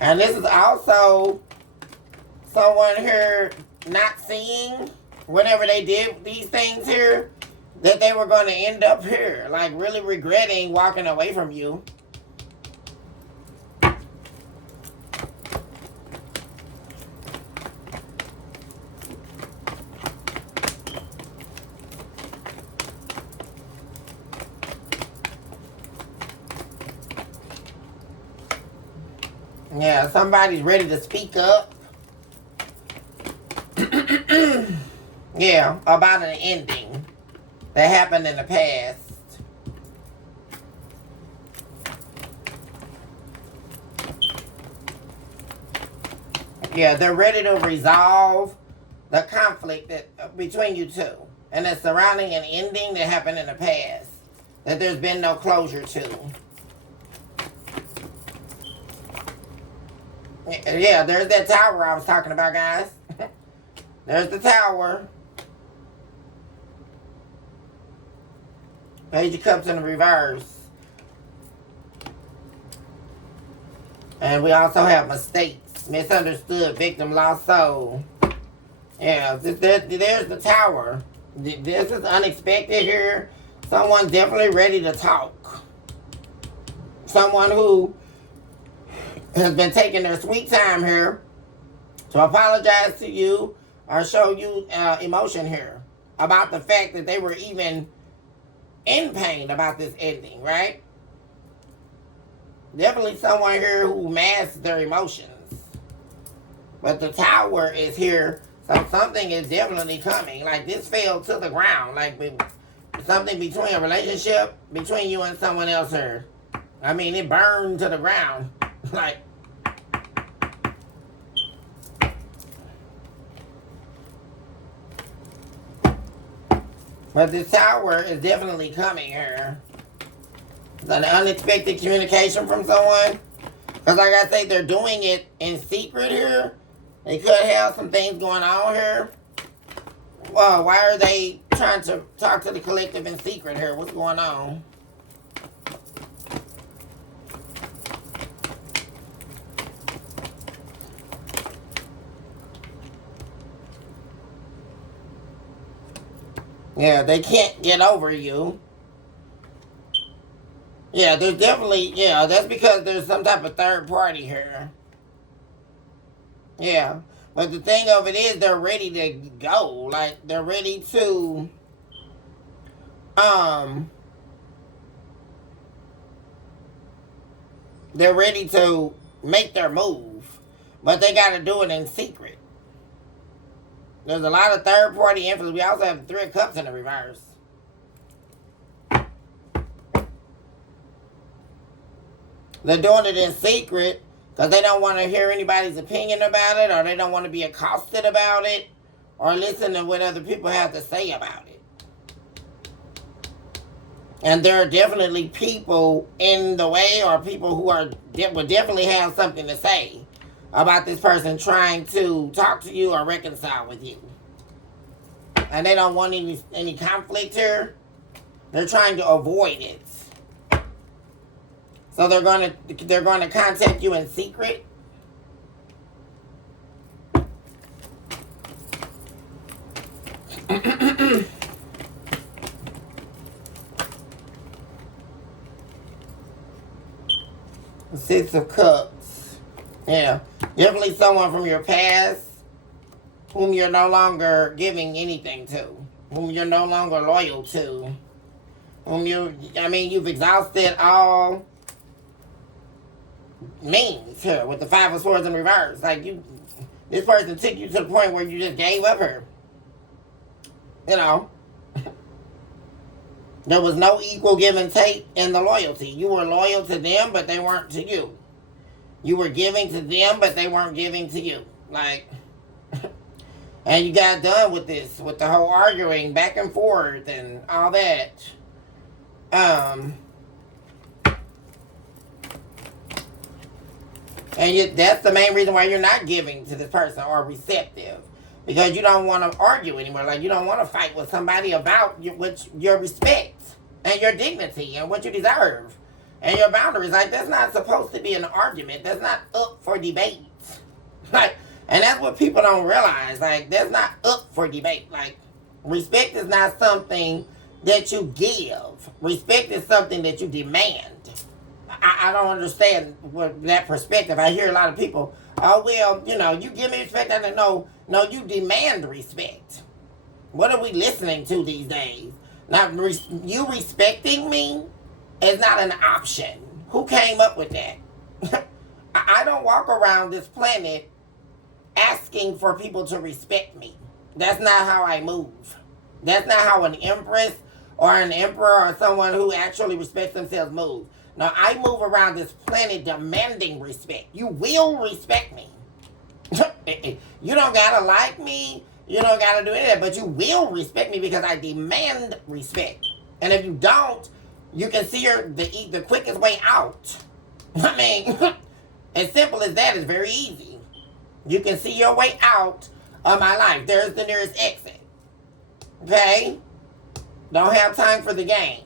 And this is also someone here not seeing, whenever they did these things here, that they were going to end up here, like really regretting walking away from you. Yeah, somebody's ready to speak up. Yeah, about an ending that happened in the past. Yeah, they're ready to resolve the conflict between you two. And it's surrounding an ending that happened in the past that there's been no closure to. Yeah, there's that tower I was talking about, guys. There's the tower. Page of Cups in the reverse. And we also have mistakes, misunderstood, victim, lost soul. Yeah, there's the tower. This is unexpected here. Someone definitely ready to talk. Someone who has been taking their sweet time here to apologize to you or show you emotion here about the fact that they were even in pain about this ending, right? Definitely someone here who masks their emotions. But the tower is here, so something is definitely coming. Like, this fell to the ground. Like, something between a relationship between you and someone else here. I mean, it burned to the ground. Like, but this tower is definitely coming here. It's an unexpected communication from someone. Because like I say, they're doing it in secret here. They could have some things going on here. Well, why are they trying to talk to the collective in secret here? What's going on? Yeah, they can't get over you. Yeah, there's definitely, yeah, that's because there's some type of third party here. Yeah, but the thing of it is they're ready to go. Like, they're ready to, they're ready to make their move. But they got to do it in secret. There's a lot of third party influence. We also have the Three of Cups in the reverse. They're doing it in secret because they don't want to hear anybody's opinion about it, or they don't want to be accosted about it, or listen to what other people have to say about it. And there are definitely people in the way, or people who would definitely have something to say about this person trying to talk to you or reconcile with you. And they don't want any conflict here. They're trying to avoid it. So they're gonna contact you in secret. Six of Cups. Yeah. Definitely someone from your past whom you're no longer giving anything to. Whom you're no longer loyal to. You've exhausted all means here with the Five of Swords in reverse. This person took you to the point where you just gave up her. You know, there was no equal give and take in the loyalty. You were loyal to them, but they weren't to you. You were giving to them, but they weren't giving to you. And you got done with this, with the whole arguing back and forth and all that. That's the main reason why you're not giving to this person or receptive. Because you don't want to argue anymore. You don't want to fight with somebody about your respect and your dignity and what you deserve and your boundaries. That's not supposed to be an argument. That's not up for debate. And that's what people don't realize. That's not up for debate. Respect is not something that you give. Respect is something that you demand. I don't understand that perspective. I hear a lot of people, oh, well, you give me respect. I don't know. No, you demand respect. What are we listening to these days? Now, you respecting me is not an option. Who came up with that? I don't walk around this planet asking for people to respect me. That's not how I move. That's not how an empress or an emperor or someone who actually respects themselves moves. Now, I move around this planet demanding respect. You will respect me. You don't gotta like me. You don't gotta do any of that, but you will respect me because I demand respect. And if you don't, you can see the quickest way out. As simple as that is very easy. You can see your way out of my life. There's the nearest exit. Okay? Don't have time for the games.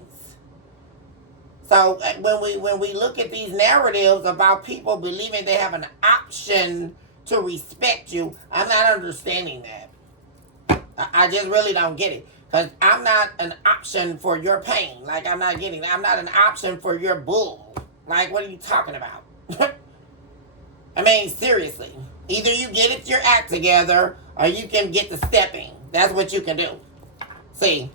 So when we look at these narratives about people believing they have an option to respect you, I'm not understanding that. I just really don't get it. Because I'm not an option for your pain. I'm not getting that. I'm not an option for your bull. What are you talking about? Seriously. Either you get your act together or you can get the stepping. That's what you can do. See.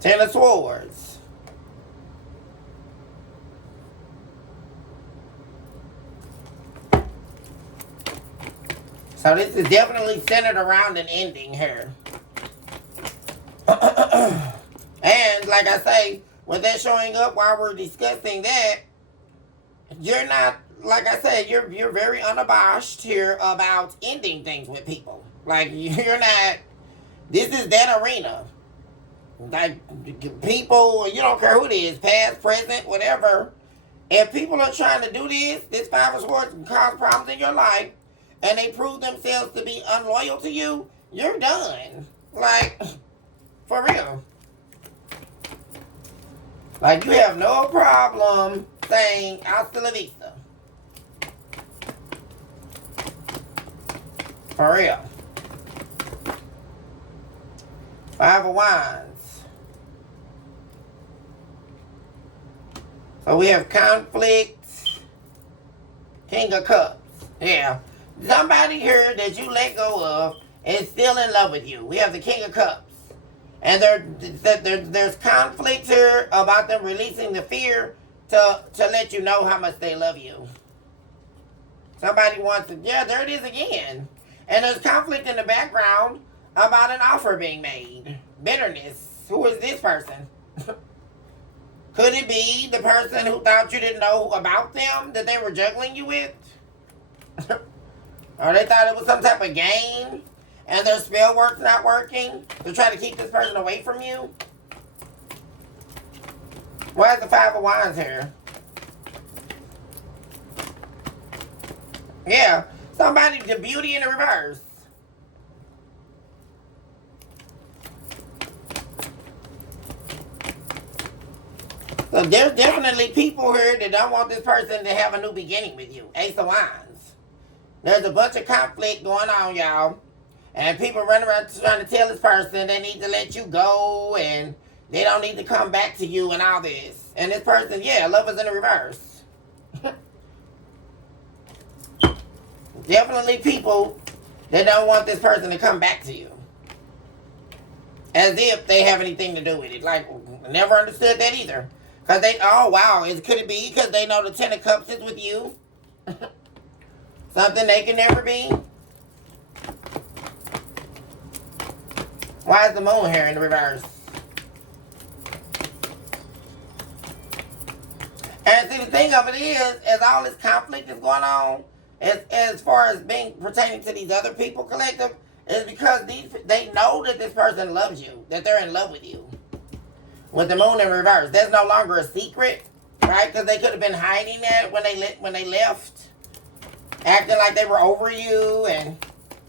Ten of Swords. So this is definitely centered around an ending here. And like I say, with that showing up while we're discussing that, you're not, like I said, you're very unabashed here about ending things with people. You're not, this is that arena. People, you don't care who it is, past, present, whatever. If people are trying to do this Five of Swords can cause problems in your life, and they prove themselves to be unloyal to you, you're done. For real. You have no problem saying hasta la vista. For real. Five of Wands. So we have conflict. King of Cups. Yeah. Somebody here that you let go of is still in love with you. We have the King of Cups. And there's conflict here about them releasing the fear to let you know how much they love you. Somebody wants to, yeah, there it is again. And there's conflict in the background about an offer being made. Bitterness. Who is this person? Could it be the person who thought you didn't know about them that they were juggling you with? Or they thought it was some type of game and their spellwork's not working to try to keep this person away from you? Why is the Five of Wands here? Yeah, somebody, the Beauty in the reverse. So there's definitely people here that don't want this person to have a new beginning with you. Ace of Wands. There's a bunch of conflict going on, y'all. And people running around trying to tell this person they need to let you go and they don't need to come back to you and all this. And this person, yeah, love is in the reverse. Definitely people They don't want this person to come back to you. As if they have anything to do with it. Like, never understood that either. Because they, oh wow, could it be because they know the Ten of Cups is with you? Something they can never be? Why is the moon here in the reverse? And see, the thing of it is, as all this conflict is going on, as far as being pertaining to these other people collective, is because they know that this person loves you, that they're in love with you. With the moon in reverse, that's no longer a secret, right? Because they could have been hiding that when they left, acting like they were over you and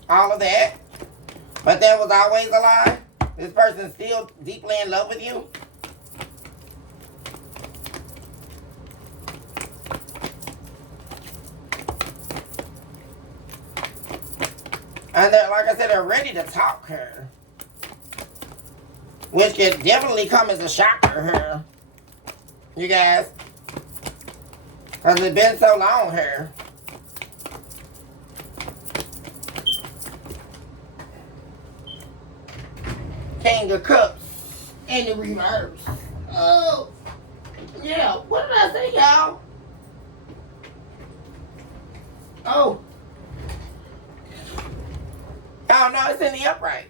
all of that. But that was always a lie. This person's still deeply in love with you. And they're, like I said, they're ready to talk here. Which could definitely come as a shocker here. You guys. Because it's been so long here. King of Cups in the reverse. Oh. Yeah, what did I say, y'all? Oh. Oh, no, it's in the upright.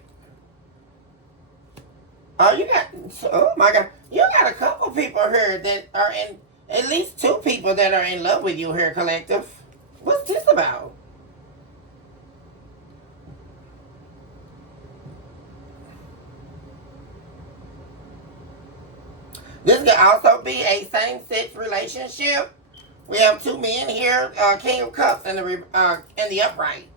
Oh, oh my God. You got a couple people here that are in, at least two people that are in love with you here, collective. What's this about? This could also be a same-sex relationship. We have two men here, King of Cups in the upright.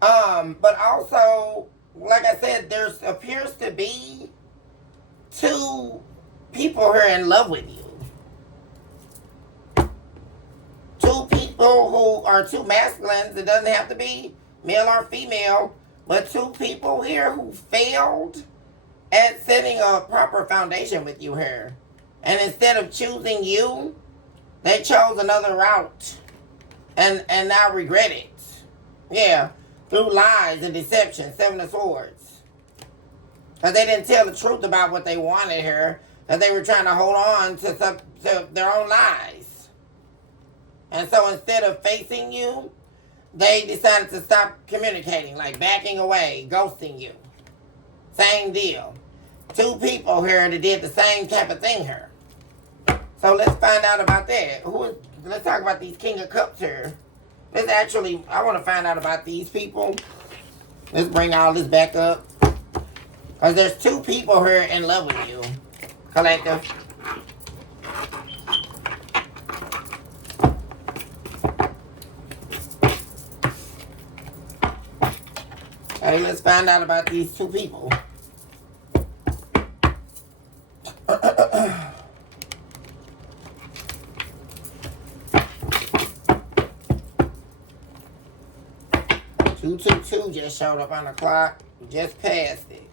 But also, like I said, there appears to be two people here in love with you. Two people who are two masculines. It doesn't have to be male or female, but two people here who failed at setting a proper foundation with you here. And instead of choosing you, they chose another route and now regret it. Yeah. Through lies and deception, Seven of Swords. Because they didn't tell the truth about what they wanted here. Because they were trying to hold on to their own lies. And so instead of facing you, they decided to stop communicating. Like backing away, ghosting you. Same deal. Two people here that did the same type of thing here. So let's find out about that. Let's talk about these King of Cups here. I want to find out about these people. Let's bring all this back up. Because there's two people here in love with you. Collective. Okay, let's find out about these two people. Two just showed up on the clock. Just passed it.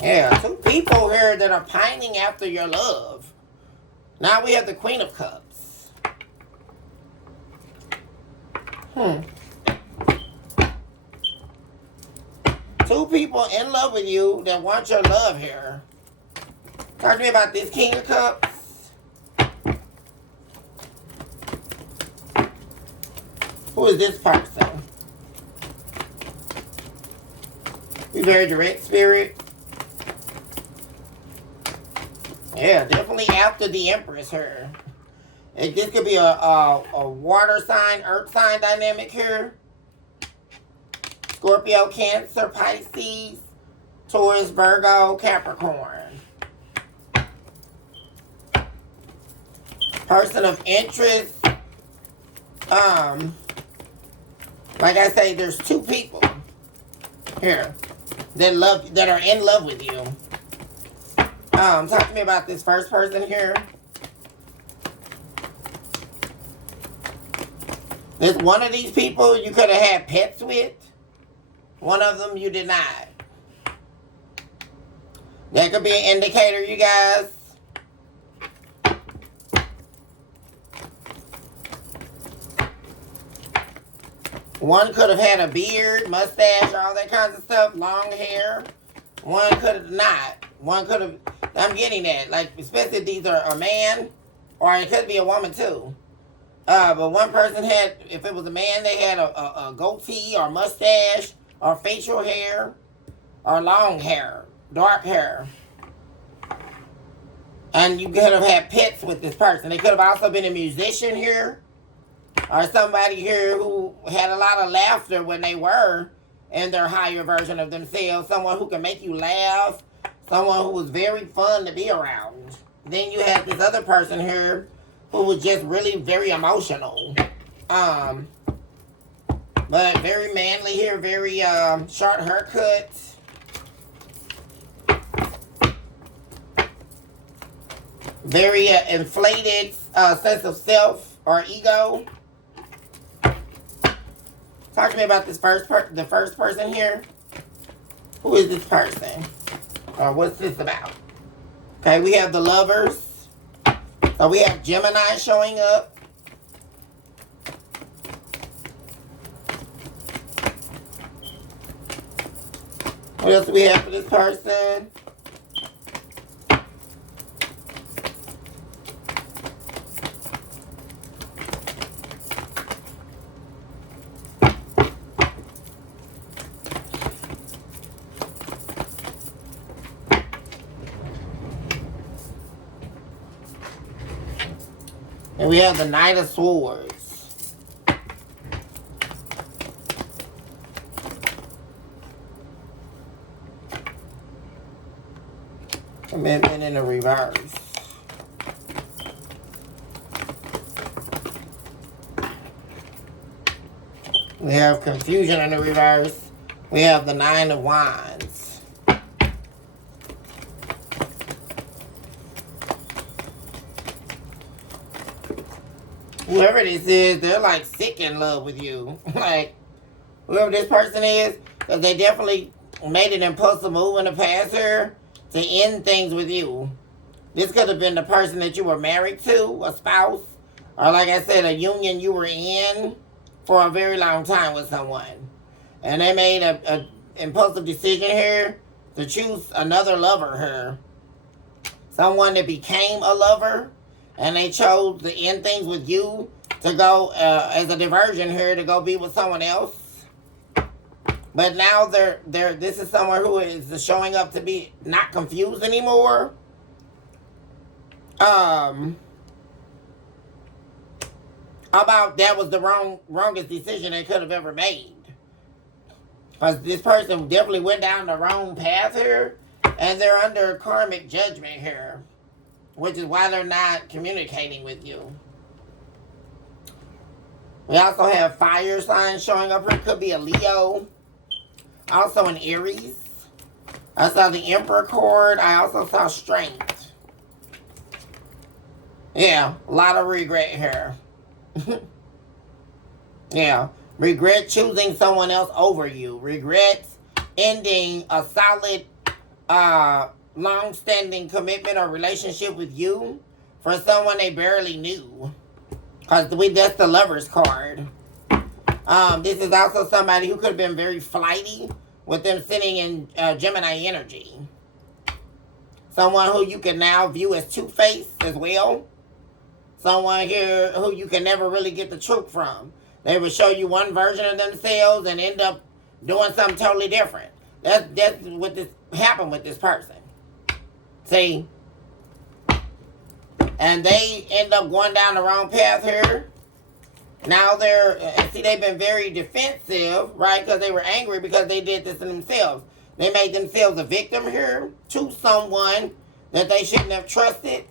Yeah, two people here that are pining after your love. Now we have the Queen of Cups. Two people in love with you that want your love here. Talk to me about this King of Cups. Who is this person? Be very direct, Spirit. Yeah, definitely after the Empress here. This could be a water sign, earth sign dynamic here. Scorpio, Cancer, Pisces, Taurus, Virgo, Capricorn. Person of interest. Like I say, there's two people here that are in love with you. Talk to me about this first person here. There's one of these people you could have had pets with. One of them you did not. That could be an indicator, you guys. One could have had a beard, mustache, all that kinds of stuff, long hair. One could have not. One could have, I'm getting that. Like, especially if these are a man, or it could be a woman too. But one person had, if it was a man, they had a goatee or mustache or facial hair or long hair, dark hair. And you could have had pets with this person. They could have also been a musician here or somebody here who had a lot of laughter when they were in their higher version of themselves. Someone who can make you laugh. Someone who was very fun to be around. Then you have this other person here who was just really very emotional. But very manly here, very short haircut. Very inflated sense of self or ego. Talk to me about this the first person here. Who is this person? Or what's this about? Okay, we have the Lovers. So we have Gemini showing up. What else do we have for this person? And we have the Knight of Swords. Commitment in the reverse. We have confusion in the reverse. We have the Nine of Wands. Whoever this is, they're like sick in love with you. Like, whoever this person is, because they definitely made an impulsive move in the past here to end things with you. This could have been the person that you were married to, a spouse, or like I said, a union you were in for a very long time with someone. And they made a impulsive decision here to choose another lover here. Someone that became a lover. And they chose to end things with you to go as a diversion here to go be with someone else. But now this is someone who is showing up to be not confused anymore. About that was the wrongest decision they could have ever made. Because this person definitely went down the wrong path here. And they're under karmic judgment here. Which is why they're not communicating with you. We also have fire signs showing up here. Could be a Leo. Also an Aries. I saw the Emperor card. I also saw Strength. Yeah, a lot of regret here. Yeah, regret choosing someone else over you. Regret ending a solid long-standing commitment or relationship with you for someone they barely knew. Because that's the Lover's card. This is also somebody who could have been very flighty with them sitting in Gemini energy. Someone who you can now view as two-faced as well. Someone here who you can never really get the truth from. They will show you one version of themselves and end up doing something totally different. That's what this happened with this person. See? And they end up going down the wrong path here. Now they've been very defensive, right? Because they were angry because they did this to themselves. They made themselves a victim here to someone that they shouldn't have trusted.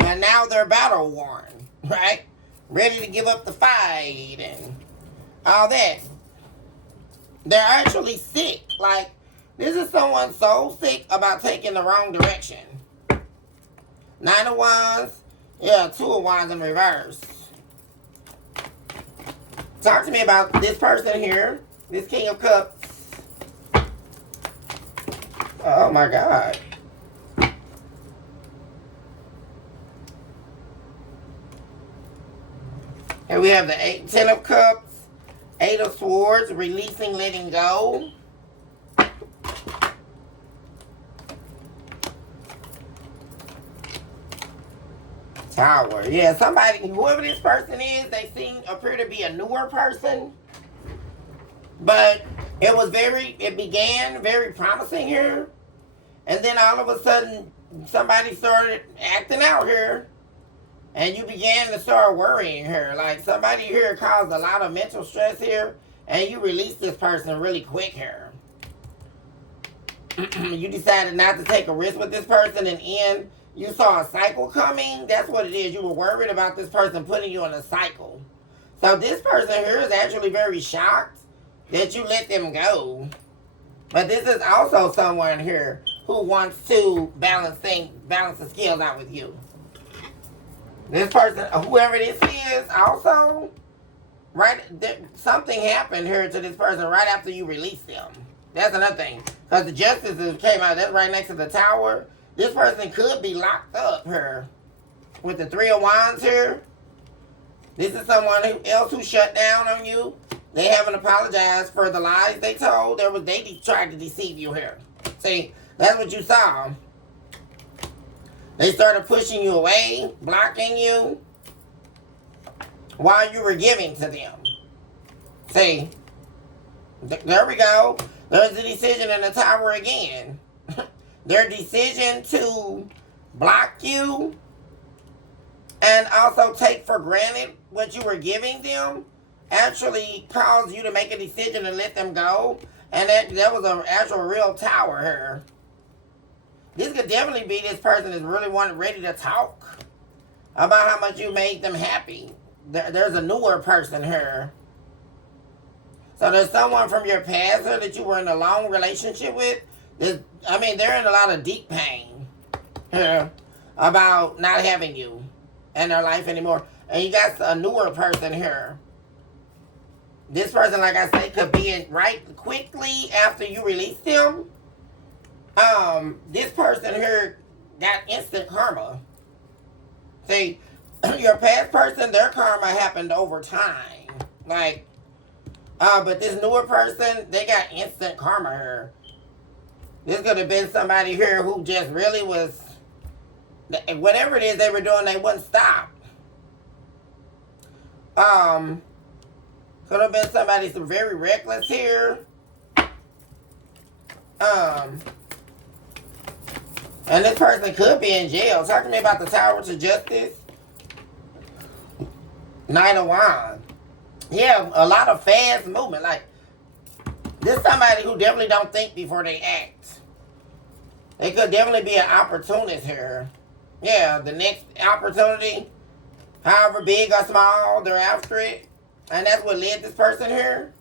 And now they're battle worn, right? Ready to give up the fight and all that. They're actually sick. Like, this is someone so sick about taking the wrong direction. Nine of Wands. Yeah, Two of Wands in reverse. Talk to me about this person here. This King of Cups. Oh my God. Here we have the 10 of Cups, 8 of Swords, releasing, letting go. Tower. Yeah, somebody, whoever this person is, they appear to be a newer person. But it began very promising here. And then all of a sudden, somebody started acting out here. And you began to start worrying her. Like somebody here caused a lot of mental stress here. And you released this person really quick here. You decided not to take a risk with this person. And you saw a cycle coming. That's what it is. You were worried about this person putting you in a cycle. So this person here is actually very shocked that you let them go. But this is also someone here who wants to balance the scales out with you. This person, whoever this is, also, something happened here to this person right after you released them. That's another thing. Because the Justice came out, that's right next to the Tower. This person could be locked up here. With the 3 of Wands here. This is someone else who shut down on you. They haven't apologized for the lies they told. They tried to deceive you here. See, that's what you saw. They started pushing you away, blocking you, while you were giving to them. See, there we go. There's the decision in the Tower again. Their decision to block you and also take for granted what you were giving them actually caused you to make a decision and let them go. And that was an actual real Tower here. This could definitely be this person is really ready to talk about how much you made them happy. There's a newer person here. So there's someone from your past here that you were in a long relationship with. They're in a lot of deep pain here about not having you in their life anymore. And you got a newer person here. This person, like I said, could be in right quickly after you release them. This person here got instant karma. See, your past person, their karma happened over time. But this newer person, they got instant karma here. This could have been somebody here who just really was, whatever it is they were doing, they wouldn't stop. Could have been somebody very reckless here. And this person could be in jail. Talk to me about the Tower to Justice. Knight of Wands. Yeah, a lot of fast movement. Like, this is somebody who definitely don't think before they act. They could definitely be an opportunist here. Yeah, the next opportunity, however big or small, they're after it. And that's what led this person here.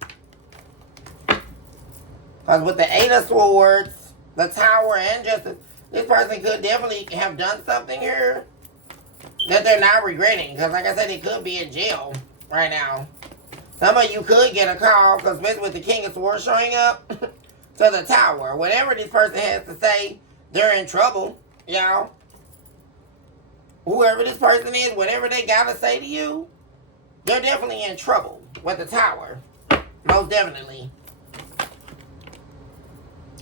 Because with the 8 of Swords, the Tower, and Justice, this person could definitely have done something here that they're not regretting. Because like I said, they could be in jail right now. Some of you could get a call, because especially with the King of Swords showing up, to the Tower. Whatever this person has to say, they're in trouble, y'all. Whoever this person is, whatever they got to say to you, they're definitely in trouble with the Tower. Most definitely.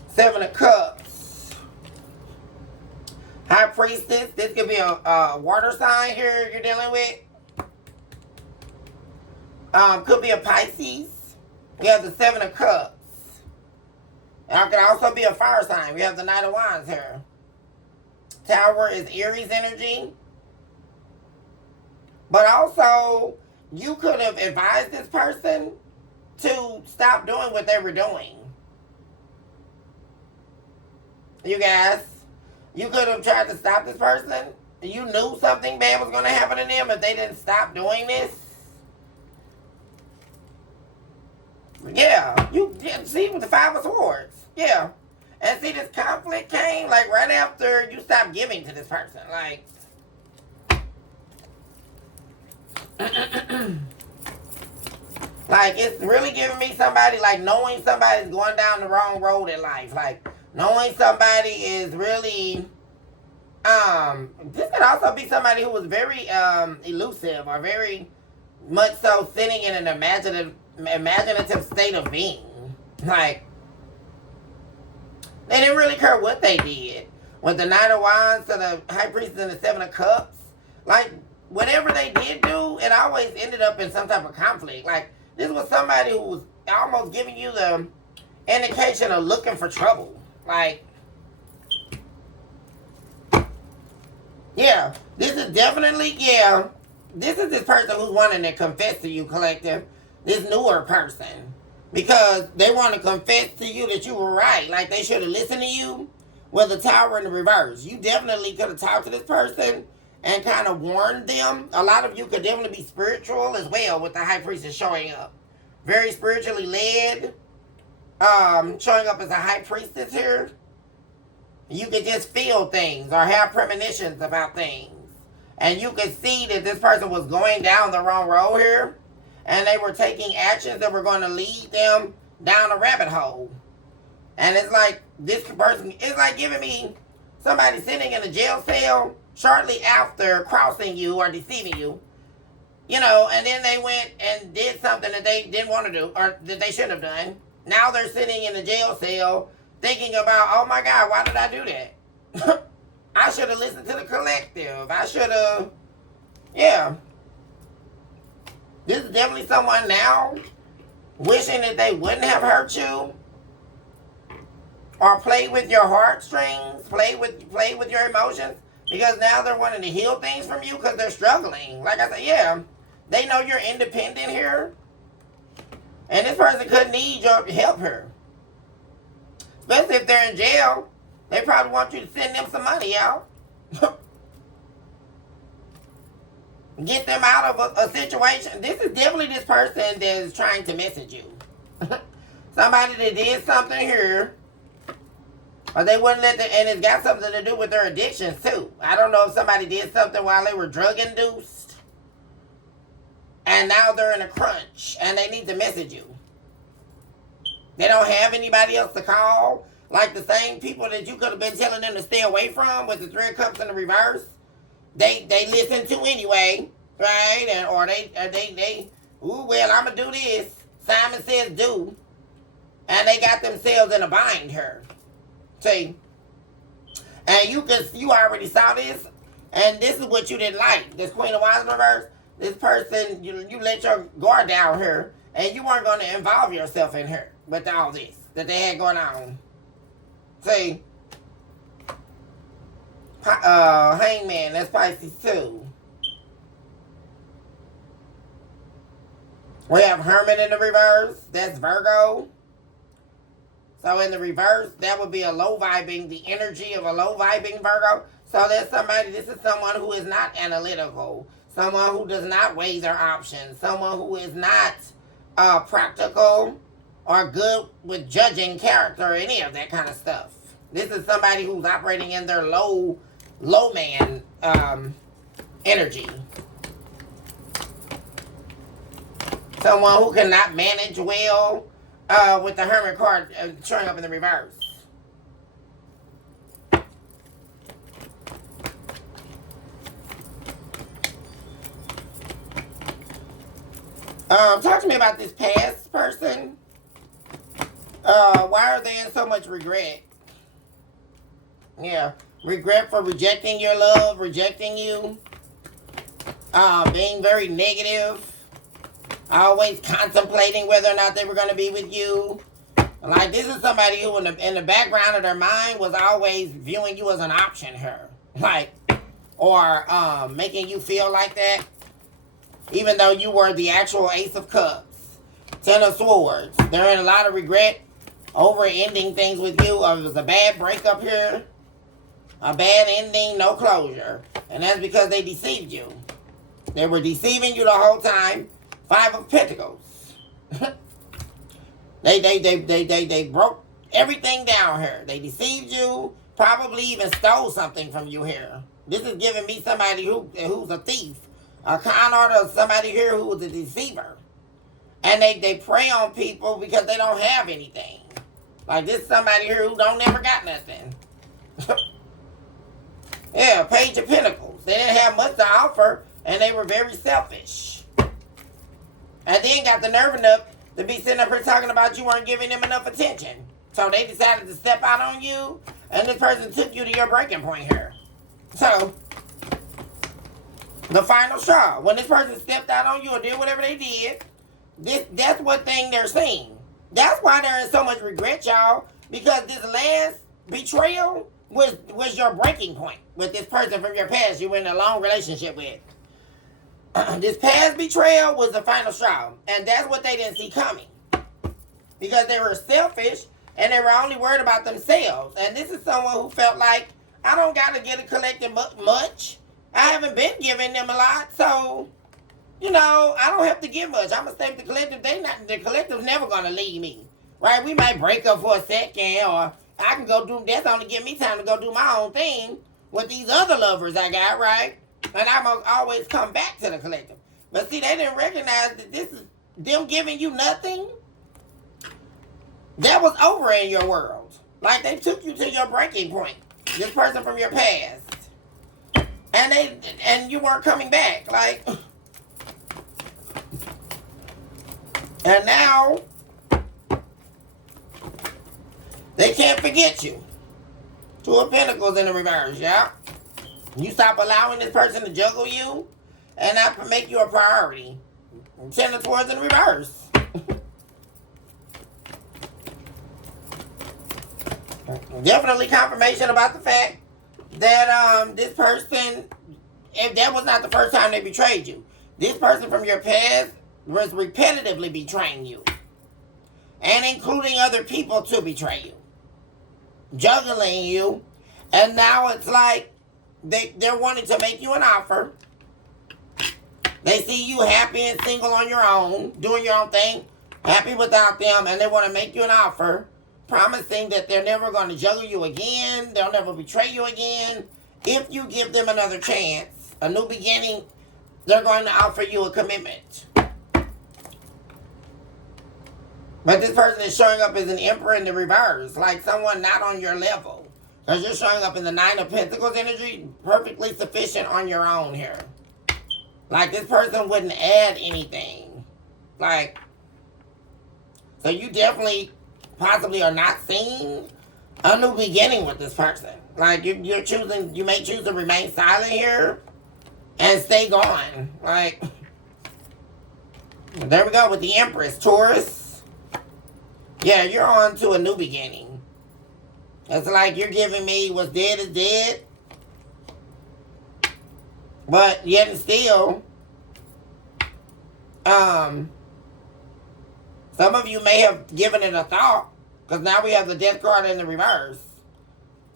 7 of Cups. High Priestess. This could be a water sign here you're dealing with. Could be a Pisces. We have the 7 of Cups. And it could also be a fire sign. We have the Knight of Wands here. Tower is Aries energy. But also, you could have advised this person to stop doing what they were doing. You guys, you could have tried to stop this person. You knew something bad was going to happen to them if they didn't stop doing this. Yeah, see with the 5 of Swords. Yeah. And see, this conflict came like right after you stopped giving to this person. Like, like it's really giving me somebody, like knowing somebody's going down the wrong road in life. Like, knowing somebody is really, this could also be somebody who was very elusive or very much so sitting in an imaginative state of being. Like, they didn't really care what they did. With the Knight of Wands to the High Priestess and the Seven of Cups. Like, whatever they did do, it always ended up in some type of conflict. Like, this was somebody who was almost giving you the indication of looking for trouble. Like, yeah, this is definitely, yeah, this is this person who's wanting to confess to you, collective. This newer person. Because they want to confess to you that you were right. Like, they should have listened to you with the Tower in the reverse. You definitely could have talked to this person and kind of warned them. A lot of you could definitely be spiritual as well with the High Priestess showing up. Very spiritually led. Showing up as a High Priestess here. You could just feel things or have premonitions about things. And you could see that this person was going down the wrong road here. And they were taking actions that were going to lead them down a rabbit hole. And it's like, this person, it's like giving me somebody sitting in a jail cell shortly after crossing you or deceiving you. You know, and then they went and did something that they didn't want to do or that they shouldn't have done. Now they're sitting in a jail cell thinking about, oh my God, why did I do that? I should have listened to the collective. I should have, yeah. This is definitely someone now wishing that they wouldn't have hurt you or play with your heartstrings, play with your emotions, because now they're wanting to heal things from you because they're struggling. Like I said, yeah, they know you're independent here, and this person could need your help here. Especially if they're in jail, they probably want you to send them some money out. Get them out of a situation. This is definitely this person that is trying to message you. Somebody that did something here. Or they wouldn't let and it's got something to do with their addictions too. I don't know if somebody did something while they were drug induced. And now they're in a crunch. And they need to message you. They don't have anybody else to call. Like the same people that you could have been telling them to stay away from with the Three of Cups in the reverse. They listen to anyway, right? And or they ooh, well, I'm gonna do this. Simon says do. And they got themselves in a bind here. See? And you already saw this, and this is what you didn't like. This Queen of Wands reverse, this person, you let your guard down here, and you weren't gonna involve yourself in her with all this that they had going on. See? Hangman, that's Pisces too. We have Hermit in the reverse. That's Virgo. So in the reverse, that would be a low vibing, the energy of a low vibing Virgo. So there's somebody, this is someone who is not analytical. Someone who does not weigh their options. Someone who is not practical or good with judging character or any of that kind of stuff. This is somebody who's operating in their low man energy. Someone who cannot manage well with the Hermit card showing up in the reverse. Talk to me about this past person. Why are they in so much regret? Yeah. Regret for rejecting your love, rejecting you. Being very negative. Always contemplating whether or not they were going to be with you. Like, this is somebody who in the background of their mind was always viewing you as an option here. Like, or making you feel like that. Even though you were the actual Ace of Cups. Ten of Swords. They're in a lot of regret over ending things with you. Or it was a bad breakup here. A bad ending, no closure. And that's because they deceived you. They were deceiving you the whole time. Five of Pentacles. They broke everything down here. They deceived you. Probably even stole something from you here. This is giving me somebody who's a thief. A con artist, somebody here who was a deceiver. And they prey on people because they don't have anything. Like this somebody here who don't never got nothing. Yeah, Page of Pentacles. They didn't have much to offer, and they were very selfish. And then got the nerve enough to be sitting up here talking about you weren't giving them enough attention. So they decided to step out on you, and this person took you to your breaking point here. So, the final straw. When this person stepped out on you or did whatever they did, that's what thing they're seeing. That's why they're in so much regret, y'all. Because this last betrayal was your breaking point with this person from your past you were in a long relationship with. This past betrayal was the final straw. And that's what they didn't see coming. Because they were selfish and they were only worried about themselves. And this is someone who felt like, I don't got to get a collective much. I haven't been giving them a lot. So, I don't have to give much. I'm going to stay with the collective. The collective's never going to leave me. Right? We might break up for a second, or I can go do, that's only give me time to go do my own thing with these other lovers I got, right? And I'm going to always come back to the collective. But see, they didn't recognize that this is them giving you nothing. That was over in your world. Like, they took you to your breaking point. This person from your past. And you weren't coming back. Like, and now they can't forget you. Two of Pentacles in the reverse, yeah? You stop allowing this person to juggle you and not make you a priority. Ten of Swords in the reverse. Definitely confirmation about the fact that this person, if that was not the first time they betrayed you, this person from your past was repetitively betraying you. And including other people to betray you. Juggling you. And now it's like they're wanting to make you an offer. They see you happy and single on your own, doing your own thing, happy without them, and they want to make you an offer, promising that they're never going to juggle you again, they'll never betray you again. If you give them another chance, a new beginning, they're going to offer you a commitment. But this person is showing up as an emperor in the reverse, like someone not on your level. Because you're showing up in the Nine of Pentacles energy, perfectly sufficient on your own here. Like, this person wouldn't add anything. Like, so you definitely possibly are not seeing a new beginning with this person. Like, you may choose to remain silent here and stay gone. Like, there we go with the Empress, Taurus. Yeah, you're on to a new beginning. It's like you're giving me what's dead is dead. But yet and still, some of you may have given it a thought, because now we have the Death card in the reverse.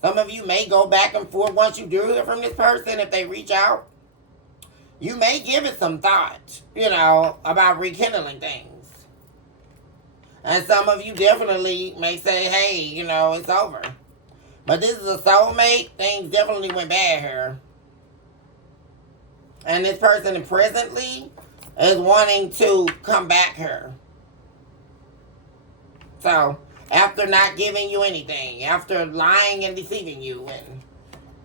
Some of you may go back and forth once you do hear from this person, if they reach out. You may give it some thought, about rekindling things. And some of you definitely may say, hey, it's over. But this is a soulmate. Things definitely went bad here. And this person presently is wanting to come back here. So, after not giving you anything, after lying and deceiving you and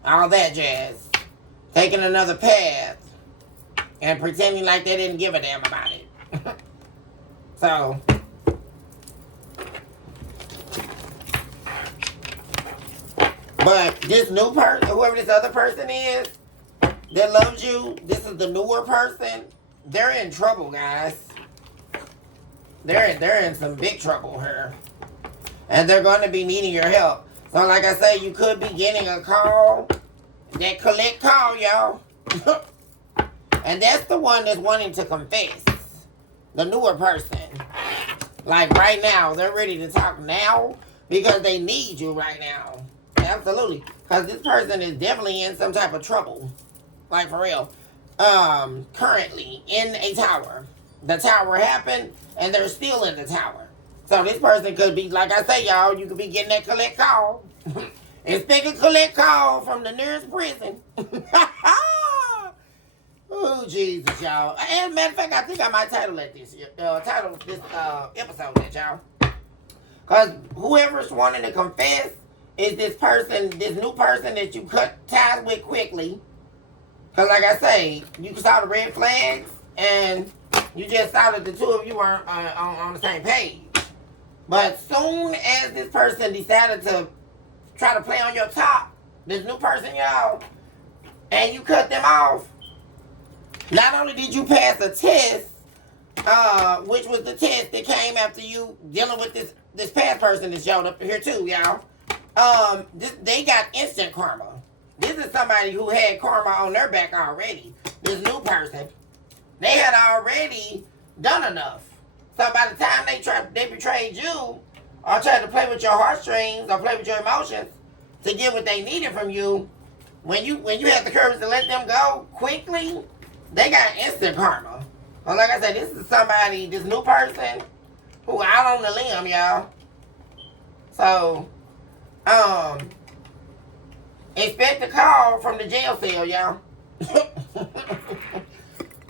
all that jazz, taking another path and pretending like they didn't give a damn about it. So, but this new person, whoever this other person is that loves you, this is the newer person. They're in trouble, guys. They're in some big trouble here. And they're going to be needing your help. So like I say, you could be getting a call. That collect call, y'all. And that's the one that's wanting to confess. The newer person. Like right now, they're ready to talk now because they need you right now. Absolutely. Because this person is definitely in some type of trouble. Like for real. Currently in a tower. The tower happened and they're still in the tower. So this person could be, like I say, y'all, you could be getting that collect call. Expect a collect call from the nearest prison. Oh, Jesus, y'all. And matter of fact, I think I might title this episode that, y'all. Because whoever's wanting to confess is this person, this new person that you cut ties with quickly. Because like I say, you saw the red flags and You just saw that the two of you weren't on the same page. But soon as this person decided to try to play on your top, this new person, y'all, and you cut them off, not only did you pass a test, which was the test that came after you dealing with this past person that showed up here too, y'all. They got instant karma. This is somebody who had karma on their back already. This new person, they had already done enough. So by the time they betrayed you, or tried to play with your heartstrings, or play with your emotions to get what they needed from you, when you had the courage to let them go quickly, they got instant karma. Well, like I said, this is somebody, this new person, who out on the limb, y'all. So, expect a call from the jail cell, y'all.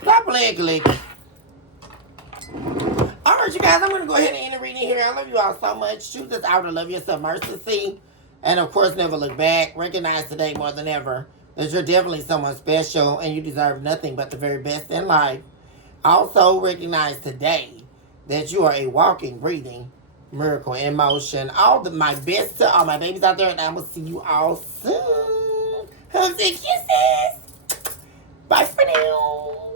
Stop playing, collective. Alright, you guys, I'm going to go ahead and end the reading here. I love you all so much. Choose this out to love yourself, mercy. And of course, never look back. Recognize today more than ever that you're definitely someone special and you deserve nothing but the very best in life. Also, recognize today that you are a walking, breathing miracle in motion. My best to all my babies out there, and I will see you all soon. Hugs and kisses. Bye for now.